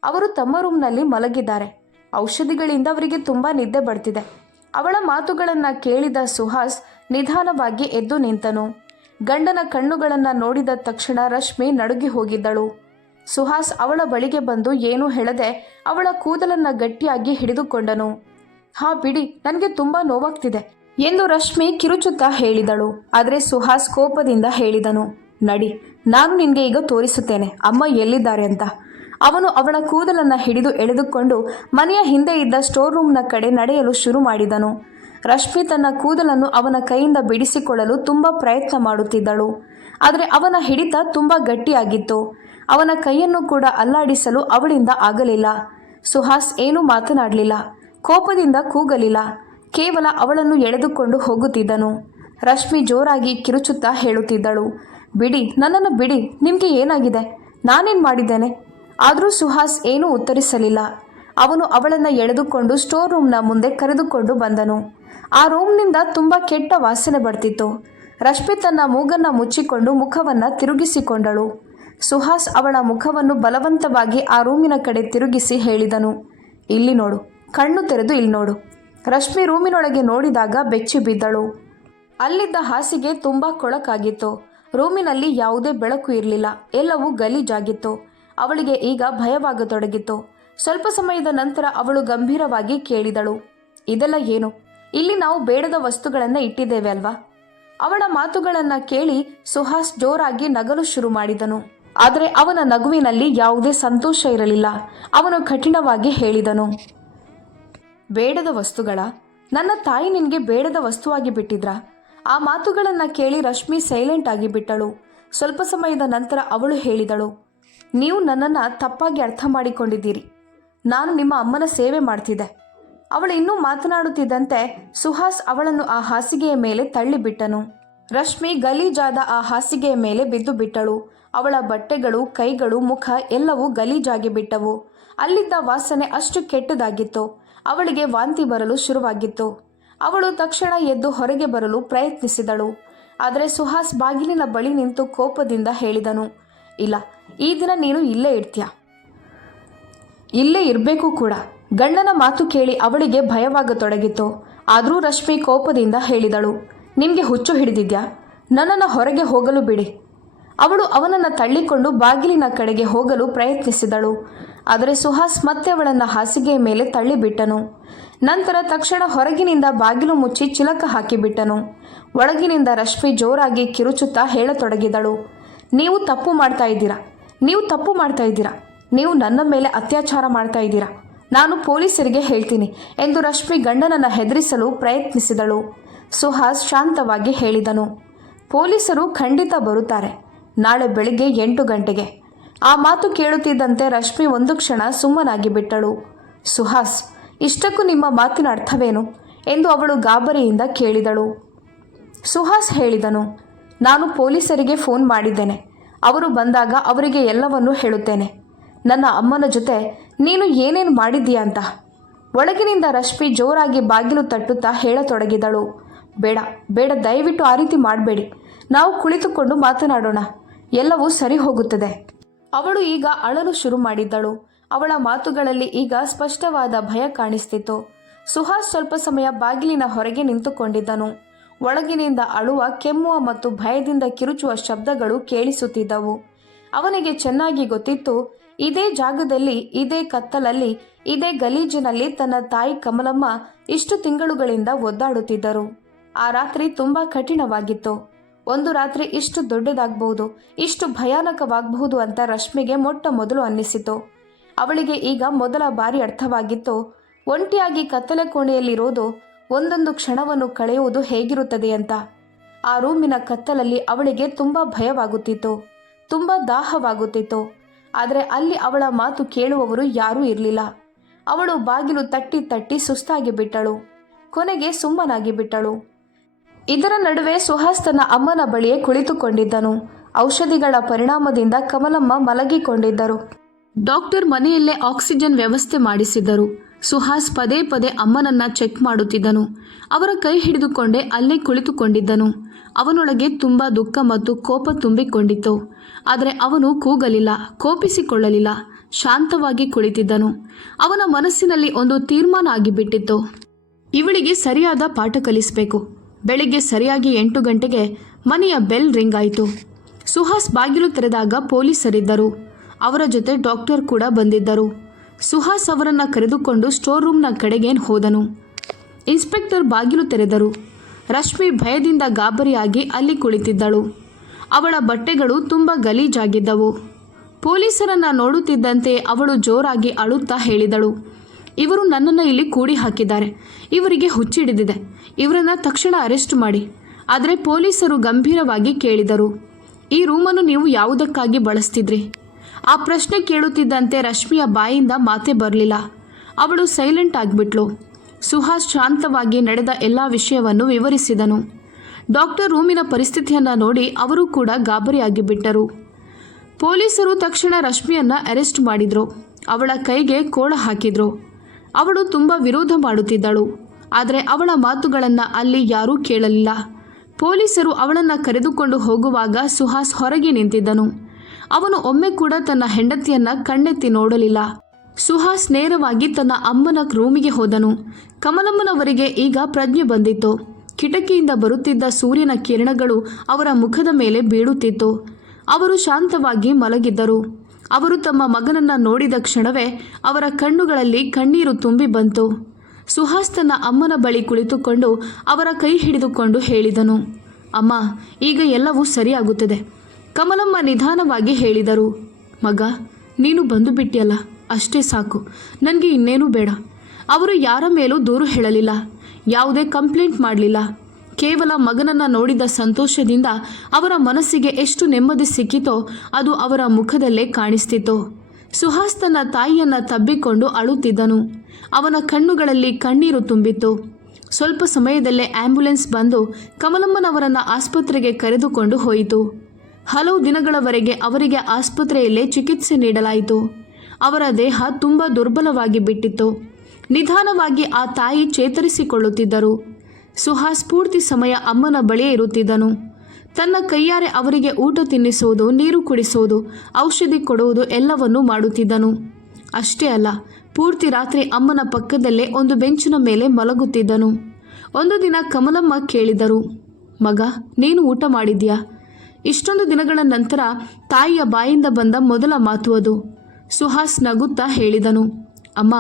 ಅವರು ತಮ್ಮ ರೂಮ್ನಲ್ಲಿ ಮಲಗಿದ್ದಾರೆ. ಔಷಧಿಗಳಿಂದ ಅವರಿಗೆ ತುಂಬ ನಿದ್ದೆ ಬರ್ತಿದೆ. ಅವಳ ಮಾತುಗಳನ್ನು ಕೇಳಿದ ಸುಹಾಸ್ ನಿಧಾನವಾಗಿ ಎದ್ದು ನಿಂತನು. ಗಂಡನ ಕಣ್ಣುಗಳನ್ನು ನೋಡಿದ ತಕ್ಷಣ ರಶ್ಮಿ ನಡುಗಿ ಹೋಗಿದ್ದಳು. ಸುಹಾಸ್ ಅವಳ ಬಳಿಗೆ ಬಂದು ಏನೂ ಹೇಳದೆ ಅವಳ ಕೂದಲನ್ನು ಗಟ್ಟಿಯಾಗಿ ಹಿಡಿದುಕೊಂಡನು. ಹಾ ಬಿಡಿ, ನನಗೆ ತುಂಬ ನೋವಾಗ್ತಿದೆ ಎಂದು ರಶ್ಮಿ ಕಿರುಚುತ್ತಾ ಹೇಳಿದಳು. ಆದರೆ ಸುಹಾಸ್ ಕೋಪದಿಂದ ಹೇಳಿದನು, ನಡಿ, ನಾನು ನಿನಗೆ ಈಗ ತೋರಿಸುತ್ತೇನೆ ಅಮ್ಮ ಎಲ್ಲಿದ್ದಾರೆ ಅಂತ. ಅವನು ಅವಳ ಕೂದಲನ್ನು ಹಿಡಿದು ಎಳೆದುಕೊಂಡು ಮನೆಯ ಹಿಂದೆ ಇದ್ದ ಸ್ಟೋರ್ ರೂಮ್ನ ಕಡೆ ನಡೆಯಲು ಶುರು ಮಾಡಿದನು. ರಶ್ಮಿ ತನ್ನ ಕೂದಲನ್ನು ಅವನ ಕೈಯಿಂದ ಬಿಡಿಸಿಕೊಳ್ಳಲು ತುಂಬ ಪ್ರಯತ್ನ ಮಾಡುತ್ತಿದ್ದಳು. ಆದರೆ ಅವನ ಹಿಡಿತ ತುಂಬ ಗಟ್ಟಿಯಾಗಿತ್ತು. ಅವನ ಕೈಯನ್ನು ಕೂಡ ಅಲ್ಲಾಡಿಸಲು ಅವಳಿಂದ ಆಗಲಿಲ್ಲ. ಸುಹಾಸ್ ಏನೂ ಮಾತನಾಡಲಿಲ್ಲ, ಕೋಪದಿಂದ ಕೂಗಲಿಲ್ಲ, ಕೇವಲ ಅವಳನ್ನು ಎಳೆದುಕೊಂಡು ಹೋಗುತ್ತಿದ್ದನು. ರಶ್ಮಿ ಜೋರಾಗಿ ಕಿರುಚುತ್ತಾ ಹೇಳುತ್ತಿದ್ದಳು, ಬಿಡಿ, ನನ್ನನ್ನು ಬಿಡಿ, ನಿಮಗೆ ಏನಾಗಿದೆ? ನಾನೇನು ಮಾಡಿದ್ದೇನೆ? ಆದರೂ ಸುಹಾಸ್ ಏನೂ ಉತ್ತರಿಸಲಿಲ್ಲ. ಅವನು ಅವಳನ್ನು ಎಳೆದುಕೊಂಡು ಸ್ಟೋರ್ ರೂಮ್ನ ಮುಂದೆ ಕರೆದುಕೊಂಡು ಬಂದನು. ಆ ರೂಮ್ನಿಂದ ತುಂಬ ಕೆಟ್ಟ ವಾಸನೆ ಬರ್ತಿತ್ತು. ರಶ್ಮಿ ತನ್ನ ಮೂಗನ್ನು ಮುಚ್ಚಿಕೊಂಡು ಮುಖವನ್ನು ತಿರುಗಿಸಿಕೊಂಡಳು. ಸುಹಾಸ್ ಅವಳ ಮುಖವನ್ನು ಬಲವಂತವಾಗಿ ಆ ರೂಮಿನ ಕಡೆ ತಿರುಗಿಸಿ ಹೇಳಿದನು, ಇಲ್ಲಿ ನೋಡು, ಕಣ್ಣು ತೆರೆದು ಇಲ್ಲಿ ನೋಡು. ರಶ್ಮಿ ರೂಮಿನೊಳಗೆ ನೋಡಿದಾಗ ಬೆಚ್ಚಿ ಬಿದ್ದಳು. ಅಲ್ಲಿದ್ದ ಹಾಸಿಗೆ ತುಂಬ ಕೊಳಕಾಗಿತ್ತು. ರೂಮಿನಲ್ಲಿ ಯಾವುದೇ ಬೆಳಕು ಇರಲಿಲ್ಲ. ಎಲ್ಲವೂ ಗಲೀಜಾಗಿತ್ತು. ಅವಳಿಗೆ ಈಗ ಭಯವಾಗತೊಡಗಿತ್ತು. ಸ್ವಲ್ಪ ಸಮಯದ ನಂತರ ಅವಳು ಗಂಭೀರವಾಗಿ ಕೇಳಿದಳು, ಇದೆಲ್ಲ ಏನು? ಇಲ್ಲಿ ನಾವು ಬೇಡದ ವಸ್ತುಗಳನ್ನು ಇಟ್ಟಿದ್ದೇವೆ ಅಲ್ವಾ? ಅವಳ ಮಾತುಗಳನ್ನು ಕೇಳಿ ಸುಹಾಸ್ ಜೋರಾಗಿ ನಗಲು ಶುರು ಮಾಡಿದನು. ಆದರೆ ಅವನ ನಗುವಿನಲ್ಲಿ ಯಾವುದೇ ಸಂತೋಷ ಇರಲಿಲ್ಲ. ಅವನು ಕಠಿಣವಾಗಿ ಹೇಳಿದನು, ಬೇಡದ ವಸ್ತುಗಳ? ನನ್ನ ತಾಯಿ ನಿನಗೆ ಬೇಡದ ವಸ್ತುವಾಗಿ ಬಿಟ್ಟಿದ್ರಾ? ಆ ಮಾತುಗಳನ್ನು ಕೇಳಿ ರಶ್ಮಿ ಸೈಲೆಂಟ್ ಆಗಿ ಬಿಟ್ಟಳು. ಸ್ವಲ್ಪ ಸಮಯದ ನಂತರ ಅವಳು ಹೇಳಿದಳು, ನೀವು ನನ್ನನ್ನು ತಪ್ಪಾಗಿ ಅರ್ಥ ಮಾಡಿಕೊಂಡಿದ್ದೀರಿ. ನಾನು ನಿಮ್ಮ ಅಮ್ಮನ ಸೇವೆ ಮಾಡ್ತಿದ್ದೆ. ಅವಳು ಇನ್ನೂ ಮಾತನಾಡುತ್ತಿದ್ದಂತೆ ಸುಹಾಸ್ ಅವಳನ್ನು ಆ ಹಾಸಿಗೆಯ ಮೇಲೆ ತಳ್ಳಿಬಿಟ್ಟನು. ರಶ್ಮಿ ಗಲೀಜಾದ ಆ ಹಾಸಿಗೆಯ ಮೇಲೆ ಬಿದ್ದು ಬಿಟ್ಟಳು. ಅವಳ ಬಟ್ಟೆಗಳು, ಕೈಗಳು, ಮುಖ ಎಲ್ಲವೂ ಗಲೀಜಾಗಿ ಬಿಟ್ಟವು. ಅಲ್ಲಿದ್ದ ವಾಸನೆ ಅಷ್ಟು ಕೆಟ್ಟದಾಗಿತ್ತು. ಅವಳಿಗೆ ವಾಂತಿ ಬರಲು ಶುರುವಾಗಿತ್ತು. ಅವಳು ತಕ್ಷಣ ಎದ್ದು ಹೊರಗೆ ಬರಲು ಪ್ರಯತ್ನಿಸಿದಳು. ಆದರೆ ಸುಹಾಸ್ ಬಾಗಿಲಿನ ಬಳಿ ನಿಂತು ಕೋಪದಿಂದ ಹೇಳಿದನು, ಇಲ್ಲ, ಈ ದಿನ ನೀನು ಇಲ್ಲೇ ಇರ್ತೀಯ, ಇಲ್ಲೇ ಇರಬೇಕು ಕೂಡ. ಗಂಡನ ಮಾತು ಕೇಳಿ ಅವಳಿಗೆ ಭಯವಾಗತೊಡಗಿತ್ತು. ಆದರೂ ರಶ್ಮಿ ಕೋಪದಿಂದ ಹೇಳಿದಳು, ನಿಮಗೆ ಹುಚ್ಚು ಹಿಡಿದಿದ್ಯಾ? ನನ್ನನ್ನು ಹೊರಗೆ ಹೋಗಲು ಬಿಡಿ. ಅವಳು ಅವನನ್ನು ತಳ್ಳಿಕೊಂಡು ಬಾಗಿಲಿನ ಕಡೆಗೆ ಹೋಗಲು ಪ್ರಯತ್ನಿಸಿದಳು. ಆದರೆ ಸುಹಾಸ್ ಮತ್ತೆ ಅವಳನ್ನು ಹಾಸಿಗೆಯ ಮೇಲೆ ತಳ್ಳಿಬಿಟ್ಟನು. ನಂತರ ತಕ್ಷಣ ಹೊರಗಿನಿಂದ ಬಾಗಿಲು ಮುಚ್ಚಿ ಚಿಲಕ ಹಾಕಿಬಿಟ್ಟನು. ಒಳಗಿನಿಂದ ರಶ್ಮಿ ಜೋರಾಗಿ ಕಿರುಚುತ್ತಾ ಹೇಳತೊಡಗಿದಳು, ನೀವು ತಪ್ಪು ಮಾಡ್ತಾ ಇದ್ದೀರಾ, ನೀವು ತಪ್ಪು ಮಾಡ್ತಾ ಇದ್ದೀರಾ, ನೀವು ನನ್ನ ಮೇಲೆ ಅತ್ಯಾಚಾರ ಮಾಡ್ತಾ ಇದ್ದೀರಾ, ನಾನು ಪೊಲೀಸರಿಗೆ ಹೇಳ್ತೀನಿ ಎಂದು ರಶ್ಮಿ ಗಂಡನನ್ನು ಹೆದರಿಸಲು ಪ್ರಯತ್ನಿಸಿದಳು. ಸುಹಾಸ್ ಶಾಂತವಾಗಿ ಹೇಳಿದನು, ಪೊಲೀಸರು ಖಂಡಿತ ಬರುತ್ತಾರೆ, ನಾಳೆ ಬೆಳಿಗ್ಗೆ 8 ಗಂಟೆಗೆ. ಆ ಮಾತು ಕೇಳುತ್ತಿದ್ದಂತೆ ರಶ್ಮಿ ಒಂದು ಕ್ಷಣ ಸುಮ್ಮನಾಗಿ ಬಿಟ್ಟಳು. ಸುಹಾಸ್, ಇಷ್ಟಕ್ಕೂ ನಿಮ್ಮ ಮಾತಿನ ಅರ್ಥವೇನು ಎಂದು ಅವಳು ಗಾಬರಿಯಿಂದ ಕೇಳಿದಳು. ಸುಹಾಸ್ ಹೇಳಿದನು, ನಾನು ಪೊಲೀಸರಿಗೆ ಫೋನ್ ಮಾಡಿದ್ದೇನೆ. ಅವರು ಬಂದಾಗ ಅವರಿಗೆ ಎಲ್ಲವನ್ನೂ ಹೇಳುತ್ತೇನೆ. ನನ್ನ ಅಮ್ಮನ ಜೊತೆ ನೀನು ಏನೇನು ಮಾಡಿದ್ದೀಯ ಅಂತ. ಒಳಗಿನಿಂದ ರಶ್ಮಿ ಜೋರಾಗಿ ಬಾಗಿಲು ತಟ್ಟುತ್ತಾ ಹೇಳತೊಡಗಿದಳು, ಬೇಡ ಬೇಡ, ದಯವಿಟ್ಟು ಆ ರೀತಿ ಮಾಡಬೇಡಿ. ನಾವು ಕುಳಿತುಕೊಂಡು ಮಾತನಾಡೋಣ, ಎಲ್ಲವೂ ಸರಿ ಹೋಗುತ್ತದೆ. ಅವಳು ಈಗ ಅಳಲು ಶುರು ಮಾಡಿದ್ದಳು. ಅವಳ ಮಾತುಗಳಲ್ಲಿ ಈಗ ಸ್ಪಷ್ಟವಾದ ಭಯ ಕಾಣಿಸ್ತಿತ್ತು. ಸುಹಾಸ್ ಸ್ವಲ್ಪ ಸಮಯ ಬಾಗಿಲಿನ ಹೊರಗೆ ನಿಂತುಕೊಂಡಿದ್ದನು. ಒಳಗಿನಿಂದ ಅಳುವ, ಕೆಮ್ಮುವ ಮತ್ತು ಭಯದಿಂದ ಕಿರುಚುವ ಶಬ್ದಗಳು ಕೇಳಿಸುತ್ತಿದ್ದವು. ಅವನಿಗೆ ಚೆನ್ನಾಗಿ ಗೊತ್ತಿತ್ತು, ಇದೇ ಜಾಗದಲ್ಲಿ, ಇದೇ ಕತ್ತಲಲ್ಲಿ, ಇದೇ ಗಲೀಜಿನಲ್ಲಿ ತನ್ನ ತಾಯಿ ಕಮಲಮ್ಮ ಇಷ್ಟು ತಿಂಗಳುಗಳಿಂದ ಒದ್ದಾಡುತ್ತಿದ್ದರು. ಆ ರಾತ್ರಿ ತುಂಬಾ ಕಠಿಣವಾಗಿತ್ತು. ಒಂದು ರಾತ್ರಿ ಇಷ್ಟು ದೊಡ್ಡದಾಗಬಹುದು, ಇಷ್ಟು ಭಯಾನಕವಾಗಬಹುದು ಅಂತ ರಶ್ಮಿಗೆ ಮೊಟ್ಟ ಮೊದಲು ಅನ್ನಿಸಿತು. ಅವಳಿಗೆ ಈಗ ಮೊದಲ ಬಾರಿ ಅರ್ಥವಾಗಿತ್ತು, ಒಂಟಿಯಾಗಿ ಕತ್ತಲೆ ಕೋಣೆಯಲ್ಲಿರೋದು, ಒಂದೊಂದು ಕ್ಷಣವನ್ನು ಕಳೆಯುವುದು ಹೇಗಿರುತ್ತದೆ ಅಂತ. ಆ ರೂಮಿನ ಕತ್ತಲಲ್ಲಿ ಅವಳಿಗೆ ತುಂಬ ಭಯವಾಗುತ್ತಿತ್ತು, ತುಂಬ ದಾಹವಾಗುತ್ತಿತ್ತು. ಆದರೆ ಅಲ್ಲಿ ಅವಳ ಮಾತು ಕೇಳುವವರು ಯಾರೂ ಇರಲಿಲ್ಲ. ಅವಳು ಬಾಗಿಲು ತಟ್ಟಿ ತಟ್ಟಿ ಸುಸ್ತಾಗಿ ಬಿಟ್ಟಳು. ಕೊನೆಗೆ ಸುಮ್ಮನಾಗಿ ಬಿಟ್ಟಳು. ಇದರ ನಡುವೆ ಸುಹಾಸ್ ತನ್ನ ಅಮ್ಮನ ಬಳಿಯೇ ಕುಳಿತುಕೊಂಡಿದ್ದನು. ಔಷಧಿಗಳ ಪರಿಣಾಮದಿಂದ ಕಮಲಮ್ಮ ಮಲಗಿಕೊಂಡಿದ್ದರು. ಡಾಕ್ಟರ್ ಮನೆಯಲ್ಲೇ ಆಕ್ಸಿಜನ್ ವ್ಯವಸ್ಥೆ ಮಾಡಿಸಿದ್ದರು. ಸುಹಾಸ್ ಪದೇ ಪದೇ ಅಮ್ಮನನ್ನ ಚೆಕ್ ಮಾಡುತ್ತಿದ್ದನು. ಅವರ ಕೈ ಹಿಡಿದುಕೊಂಡೇ ಅಲ್ಲೇ ಕುಳಿತುಕೊಂಡಿದ್ದನು. ಅವನೊಳಗೆ ತುಂಬ ದುಃಖ ಮತ್ತು ಕೋಪ ತುಂಬಿಕೊಂಡಿತ್ತು. ಆದರೆ ಅವನು ಕೂಗಲಿಲ್ಲ, ಕೋಪಿಸಿಕೊಳ್ಳಲಿಲ್ಲ, ಶಾಂತವಾಗಿ ಕುಳಿತಿದ್ದನು. ಅವನ ಮನಸ್ಸಿನಲ್ಲಿ ಒಂದು ತೀರ್ಮಾನ ಆಗಿಬಿಟ್ಟಿತ್ತು, ಇವಳಿಗೆ ಸರಿಯಾದ ಪಾಠ ಕಲಿಸಬೇಕು. ಬೆಳಿಗ್ಗೆ ಸರಿಯಾಗಿ 8 ಗಂಟೆಗೆ ಮನೆಯ ಬೆಲ್ ರಿಂಗ್ ಆಯಿತು. ಸುಹಾಸ್ ಬಾಗಿಲು ತೆರೆದಾಗ ಪೊಲೀಸರಿದ್ದರು. ಅವರ ಜೊತೆ ಡಾಕ್ಟರ್ ಕೂಡ ಬಂದಿದ್ದರು. ಸುಹಾಸ್ ಅವರನ್ನು ಕರೆದುಕೊಂಡು ಸ್ಟೋರ್ ರೂಮ್ನ ಕಡೆಗೆ ಹೋದನು. ಇನ್ಸ್ಪೆಕ್ಟರ್ ಬಾಗಿಲು ತೆರೆದರು. ರಶ್ಮಿ ಭಯದಿಂದ ಗಾಬರಿಯಾಗಿ ಅಲ್ಲಿ ಕುಳಿತಿದ್ದಳು. ಅವಳ ಬಟ್ಟೆಗಳು ತುಂಬ ಗಲೀಜಾಗಿದ್ದವು. ಪೊಲೀಸರನ್ನು ನೋಡುತ್ತಿದ್ದಂತೆ ಅವಳು ಜೋರಾಗಿ ಅಳುತ್ತಾ ಹೇಳಿದಳು, ಇವರು ನನ್ನನ್ನು ಇಲ್ಲಿ ಕೂಡಿ ಹಾಕಿದ್ದಾರೆ, ಇವರಿಗೆ ಹುಚ್ಚಿಡಿದಿದೆ, ಇವರನ್ನು ತಕ್ಷಣ ಅರೆಸ್ಟ್ ಮಾಡಿ. ಆದರೆ ಪೊಲೀಸರು ಗಂಭೀರವಾಗಿ ಕೇಳಿದರು, ಈ ರೂಮನ್ನು ನೀವು ಯಾವುದಕ್ಕಾಗಿ ಬಳಸ್ತಿದ್ರಿ? ಆ ಪ್ರಶ್ನೆ ಕೇಳುತ್ತಿದ್ದಂತೆ ರಶ್ಮಿಯ ಬಾಯಿಂದ ಮಾತೇ ಬರಲಿಲ್ಲ. ಅವಳು ಸೈಲೆಂಟ್ ಆಗಿಬಿಟ್ಲು. ಸುಹಾಸ್ ಶಾಂತವಾಗಿ ನಡೆದ ಎಲ್ಲ ವಿಷಯವನ್ನು ವಿವರಿಸಿದನು. ಡಾಕ್ಟರ್ ರೂಮಿನ ಪರಿಸ್ಥಿತಿಯನ್ನು ನೋಡಿ ಅವರು ಕೂಡ ಗಾಬರಿಯಾಗಿಬಿಟ್ಟರು. ಪೊಲೀಸರು ತಕ್ಷಣ ರಶ್ಮಿಯನ್ನು ಅರೆಸ್ಟ್ ಮಾಡಿದ್ರು. ಅವಳ ಕೈಗೆ ಕೋಳ ಹಾಕಿದ್ರು. ಅವಳು ತುಂಬ ವಿರೋಧ ಮಾಡುತ್ತಿದ್ದಳು. ಆದರೆ ಅವಳ ಮಾತುಗಳನ್ನು ಅಲ್ಲಿ ಯಾರೂ ಕೇಳಲಿಲ್ಲ. ಪೊಲೀಸರು ಅವಳನ್ನು ಕರೆದುಕೊಂಡು ಹೋಗುವಾಗ ಸುಹಾಸ್ ಹೊರಗೆ ನಿಂತಿದ್ದನು. ಅವನು ಒಮ್ಮೆ ಕೂಡ ತನ್ನ ಹೆಂಡತಿಯನ್ನು ಕಣ್ಣೆತ್ತಿ ನೋಡಲಿಲ್ಲ. ಸುಹಾಸ್ ನೇರವಾಗಿ ತನ್ನ ಅಮ್ಮನ ರೂಮಿಗೆ ಹೋದನು. ಕಮಲಮ್ಮನವರಿಗೆ ಈಗ ಪ್ರಜ್ಞೆ ಬಂದಿತ್ತು. ಕಿಟಕಿಯಿಂದ ಬರುತ್ತಿದ್ದ ಸೂರ್ಯನ ಕಿರಣಗಳು ಅವರ ಮುಖದ ಮೇಲೆ ಬೀಳುತ್ತಿತ್ತು. ಅವರು ಶಾಂತವಾಗಿ ಮಲಗಿದ್ದರು. ಅವರು ತಮ್ಮ ಮಗನನ್ನು ನೋಡಿದ ಕ್ಷಣವೇ ಅವರ ಕಣ್ಣುಗಳಲ್ಲಿ ಕಣ್ಣೀರು ತುಂಬಿ ಬಂತು. ಸುಹಾಸ್ ತನ್ನ ಅಮ್ಮನ ಬಳಿ ಕುಳಿತುಕೊಂಡು ಅವರ ಕೈ ಹಿಡಿದುಕೊಂಡು ಹೇಳಿದನು, ಅಮ್ಮ, ಈಗ ಎಲ್ಲವೂ ಸರಿಯಾಗುತ್ತದೆ. ಕಮಲಮ್ಮ ನಿಧಾನವಾಗಿ ಹೇಳಿದರು, ಮಗ, ನೀನು ಬಂದು ಬಿಟ್ಟಿಯಲ್ಲ, ಅಷ್ಟೇ ಸಾಕು, ನನಗೆ ಇನ್ನೇನೂ ಬೇಡ. ಅವರು ಯಾರ ಮೇಲೂ ದೂರು ಹೇಳಲಿಲ್ಲ, ಯಾವುದೇ ಕಂಪ್ಲೇಂಟ್ ಮಾಡಲಿಲ್ಲ. ಕೇವಲ ಮಗನನ್ನು ನೋಡಿದ ಸಂತೋಷದಿಂದ ಅವರ ಮನಸ್ಸಿಗೆ ಎಷ್ಟು ನೆಮ್ಮದಿ ಸಿಕ್ಕಿತೋ ಅದು ಅವರ ಮುಖದಲ್ಲೇ ಕಾಣಿಸ್ತಿತ್ತು. ಸುಹಾಸ್ ತನ್ನ ತಾಯಿಯನ್ನು ತಬ್ಬಿಕೊಂಡು ಅಳುತ್ತಿದ್ದನು. ಅವನ ಕಣ್ಣುಗಳಲ್ಲಿ ಕಣ್ಣೀರು ತುಂಬಿತ್ತು. ಸ್ವಲ್ಪ ಸಮಯದಲ್ಲೇ ಆಂಬ್ಯುಲೆನ್ಸ್ ಬಂದು ಕಮಲಮ್ಮನವರನ್ನು ಆಸ್ಪತ್ರೆಗೆ ಕರೆದುಕೊಂಡು ಹೋಯಿತು. ಹಲವು ದಿನಗಳವರೆಗೆ ಅವರಿಗೆ ಆಸ್ಪತ್ರೆಯಲ್ಲೇ ಚಿಕಿತ್ಸೆ ನೀಡಲಾಯಿತು. ಅವರ ದೇಹ ತುಂಬ ದುರ್ಬಲವಾಗಿ ಬಿಟ್ಟಿತ್ತು. ನಿಧಾನವಾಗಿ ಆ ತಾಯಿ ಚೇತರಿಸಿಕೊಳ್ಳುತ್ತಿದ್ದರು. ಸುಹಾಸ್ ಪೂರ್ತಿ ಸಮಯ ಅಮ್ಮನ ಬಳಿಯೇ ಇರುತ್ತಿದ್ದನು. ತನ್ನ ಕೈಯಾರೆ ಅವರಿಗೆ ಊಟ ತಿನ್ನಿಸುವುದು, ನೀರು ಕುಡಿಸುವುದು, ಔಷಧಿ ಕೊಡುವುದು ಎಲ್ಲವನ್ನೂ ಮಾಡುತ್ತಿದ್ದನು. ಅಷ್ಟೇ ಅಲ್ಲ, ಪೂರ್ತಿ ರಾತ್ರಿ ಅಮ್ಮನ ಪಕ್ಕದಲ್ಲೇ ಒಂದು ಬೆಂಚಿನ ಮೇಲೆ ಮಲಗುತ್ತಿದ್ದನು. ಒಂದು ದಿನ ಕಮಲಮ್ಮ ಕೇಳಿದರು, ಮಗ, ನೀನು ಊಟ ಮಾಡಿದ್ಯಾ? ಇಷ್ಟೊಂದು ದಿನಗಳ ನಂತರ ತಾಯಿಯ ಬಾಯಿಂದ ಬಂದ ಮೊದಲ ಮಾತು ಅದು. ಸುಹಾಸ್ ನಗುತ್ತಾ ಹೇಳಿದನು, ಅಮ್ಮ,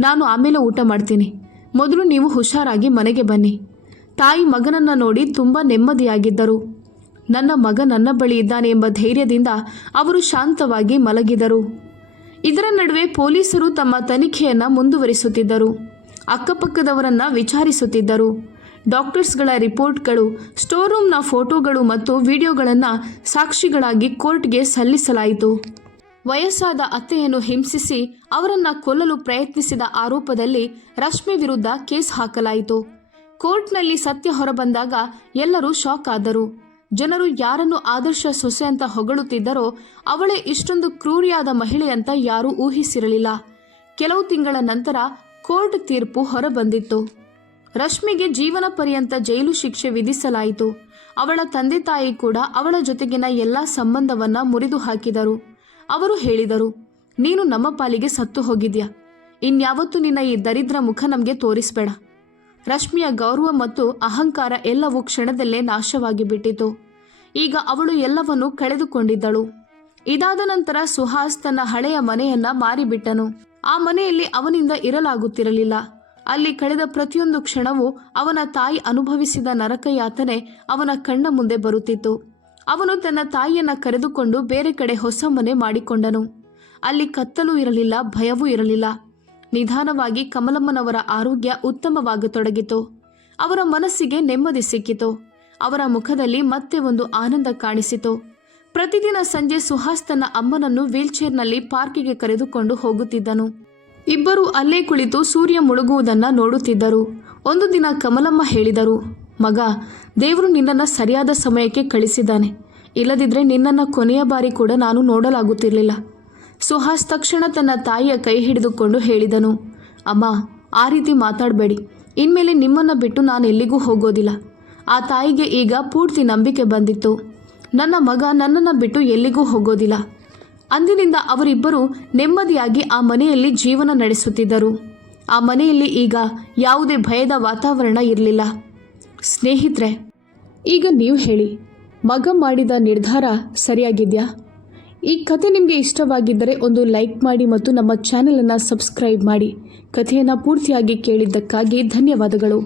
ನಾನು ಆಮೇಲೆ ಊಟ ಮಾಡ್ತೀನಿ, ಮೊದಲು ನೀವು ಹುಷಾರಾಗಿ ಮನೆಗೆ ಬನ್ನಿ. ತಾಯಿ ಮಗನನ್ನು ನೋಡಿ ತುಂಬ ನೆಮ್ಮದಿಯಾಗಿದ್ದರು. ನನ್ನ ಮಗ ನನ್ನ ಬಳಿ ಇದ್ದಾನೆ ಎಂಬ ಧೈರ್ಯದಿಂದ ಅವರು ಶಾಂತವಾಗಿ ಮಲಗಿದರು. ಇದರ ನಡುವೆ ಪೊಲೀಸರು ತಮ್ಮ ತನಿಖೆಯನ್ನು ಮುಂದುವರಿಸುತ್ತಿದ್ದರು. ಅಕ್ಕಪಕ್ಕದವರನ್ನು ವಿಚಾರಿಸುತ್ತಿದ್ದರು. ಡಾಕ್ಟರ್ಸ್ಗಳ ರಿಪೋರ್ಟ್ಗಳು, ಸ್ಟೋರ್ ರೂಮ್ನ ಫೋಟೋಗಳು ಮತ್ತು ವಿಡಿಯೋಗಳನ್ನು ಸಾಕ್ಷಿಗಳಾಗಿ ಕೋರ್ಟ್ಗೆ ಸಲ್ಲಿಸಲಾಯಿತು. ವಯಸ್ಸಾದ ಅತ್ತೆಯನ್ನು ಹಿಂಸಿಸಿ ಅವರನ್ನು ಕೊಲ್ಲಲು ಪ್ರಯತ್ನಿಸಿದ ಆರೋಪದಲ್ಲಿ ರಶ್ಮಿ ವಿರುದ್ಧ ಕೇಸ್ ಹಾಕಲಾಯಿತು. ಕೋರ್ಟ್ನಲ್ಲಿ ಸತ್ಯ ಹೊರಬಂದಾಗ ಎಲ್ಲರೂ ಶಾಕ್ ಆದರು. ಜನರು ಯಾರನ್ನು ಆದರ್ಶ ಸೊಸೆ ಅಂತ ಹೊಗಳುತ್ತಿದ್ದರೋ ಅವಳೇ ಇಷ್ಟೊಂದು ಕ್ರೂರಿಯಾದ ಮಹಿಳೆ ಅಂತ ಯಾರೂ ಊಹಿಸಿರಲಿಲ್ಲ. ಕೆಲವು ತಿಂಗಳ ನಂತರ ಕೋರ್ಟ್ ತೀರ್ಪು ಹೊರಬಂದಿತ್ತು. ರಶ್ಮಿಗೆ ಜೀವನ ಪರ್ಯಂತ ಜೈಲು ಶಿಕ್ಷೆ ವಿಧಿಸಲಾಯಿತು. ಅವಳ ತಂದೆ ತಾಯಿ ಕೂಡ ಅವಳ ಜೊತೆಗಿನ ಎಲ್ಲ ಸಂಬಂಧವನ್ನ ಮುರಿದು ಹಾಕಿದರು. ಅವರು ಹೇಳಿದರು, ನೀನು ನಮ್ಮ ಪಾಲಿಗೆ ಸತ್ತು ಹೋಗಿದ್ಯಾ, ಇನ್ಯಾವತ್ತೂ ನಿನ್ನ ಈ ದರಿದ್ರ ಮುಖ ನಮಗೆ ತೋರಿಸಬೇಡ. ರಶ್ಮಿಯ ಗೌರವ ಮತ್ತು ಅಹಂಕಾರ ಎಲ್ಲವೂ ಕ್ಷಣದಲ್ಲೇ ನಾಶವಾಗಿ ಬಿಟ್ಟಿತು. ಈಗ ಅವಳು ಎಲ್ಲವನ್ನೂ ಕಳೆದುಕೊಂಡಿದ್ದಳು. ಇದಾದ ನಂತರ ಸುಹಾಸ್ ತನ್ನ ಹಳೆಯ ಮನೆಯನ್ನ ಮಾರಿಬಿಟ್ಟನು. ಆ ಮನೆಯಲ್ಲಿ ಅವನಿಂದ ಇರಲಾಗುತ್ತಿರಲಿಲ್ಲ. ಅಲ್ಲಿ ಕಳೆದ ಪ್ರತಿಯೊಂದು ಕ್ಷಣವೂ ಅವನ ತಾಯಿ ಅನುಭವಿಸಿದ ನರಕ ಯಾತನೆ ಅವನ ಕಣ್ಣ ಮುಂದೆ ಬರುತ್ತಿತ್ತು. ಅವನು ತನ್ನ ತಾಯಿಯನ್ನ ಕರೆದುಕೊಂಡು ಬೇರೆ ಕಡೆ ಹೊಸ ಮನೆ ಮಾಡಿಕೊಂಡನು. ಅಲ್ಲಿ ಕತ್ತಲೂ ಇರಲಿಲ್ಲ, ಭಯವೂ ಇರಲಿಲ್ಲ. ನಿಧಾನವಾಗಿ ಕಮಲಮ್ಮನವರ ಆರೋಗ್ಯ ಉತ್ತಮವಾಗತೊಡಗಿತು. ಅವರ ಮನಸ್ಸಿಗೆ ನೆಮ್ಮದಿ ಸಿಕ್ಕಿತು. ಅವರ ಮುಖದಲ್ಲಿ ಮತ್ತೆ ಒಂದು ಆನಂದ ಕಾಣಿಸಿತು. ಪ್ರತಿದಿನ ಸಂಜೆ ಸುಹಾಸ್ ತನ್ನ ಅಮ್ಮನನ್ನು ವೀಲ್ಚೇರ್ನಲ್ಲಿ ಪಾರ್ಕಿಗೆ ಕರೆದುಕೊಂಡು ಹೋಗುತ್ತಿದ್ದನು. ಇಬ್ಬರು ಅಲ್ಲೇ ಕುಳಿತು ಸೂರ್ಯ ಮುಳುಗುವುದನ್ನು ನೋಡುತ್ತಿದ್ದರು. ಒಂದು ದಿನ ಕಮಲಮ್ಮ ಹೇಳಿದರು, ಮಗ, ದೇವರು ನಿನ್ನನ್ನು ಸರಿಯಾದ ಸಮಯಕ್ಕೆ ಕಳಿಸಿದ್ದಾನೆ. ಇಲ್ಲದಿದ್ದರೆ ನಿನ್ನನ್ನು ಕೊನೆಯ ಬಾರಿ ಕೂಡ ನಾನು ನೋಡಲಾಗುತ್ತಿರಲಿಲ್ಲ. ಸುಹಾಸ್ ತಕ್ಷಣ ತನ್ನ ತಾಯಿಯ ಕೈ ಹಿಡಿದುಕೊಂಡು ಹೇಳಿದನು, ಅಮ್ಮ, ಆ ರೀತಿ ಮಾತಾಡಬೇಡಿ. ಇನ್ಮೇಲೆ ನಿಮ್ಮನ್ನು ಬಿಟ್ಟು ನಾನು ಎಲ್ಲಿಗೂ ಹೋಗೋದಿಲ್ಲ. ಆ ತಾಯಿಗೆ ಈಗ ಪೂರ್ತಿ ನಂಬಿಕೆ ಬಂದಿತ್ತು. ನನ್ನ ಮಗ ನನ್ನನ್ನು ಬಿಟ್ಟು ಎಲ್ಲಿಗೂ ಹೋಗೋದಿಲ್ಲ. ಅಂದಿನಿಂದ ಅವರಿಬ್ಬರು ನೆಮ್ಮದಿಯಾಗಿ ಆ ಮನೆಯಲ್ಲಿ ಜೀವನ ನಡೆಸುತ್ತಿದ್ದರು. ಆ ಮನೆಯಲ್ಲಿ ಈಗ ಯಾವುದೇ ಭಯದ ವಾತಾವರಣ ಇರಲಿಲ್ಲ. ಸ್ನೇಹಿತರೆ, ಈಗ ನೀವು ಹೇಳಿ, ಮಗ ಮಾಡಿದ ನಿರ್ಧಾರ ಸರಿಯಾಗಿದೆಯಾ? ಈ ಕಥೆ ನಿಮಗೆ ಇಷ್ಟವಾಗಿದ್ದರೆ ಒಂದು ಲೈಕ್ ಮಾಡಿ ಮತ್ತು ನಮ್ಮ ಚಾನೆಲನ್ನು ಸಬ್ಸ್ಕ್ರೈಬ್ ಮಾಡಿ. ಕಥೆಯನ್ನು ಪೂರ್ತಿಯಾಗಿ ಕೇಳಿದ್ದಕ್ಕಾಗಿ ಧನ್ಯವಾದಗಳು.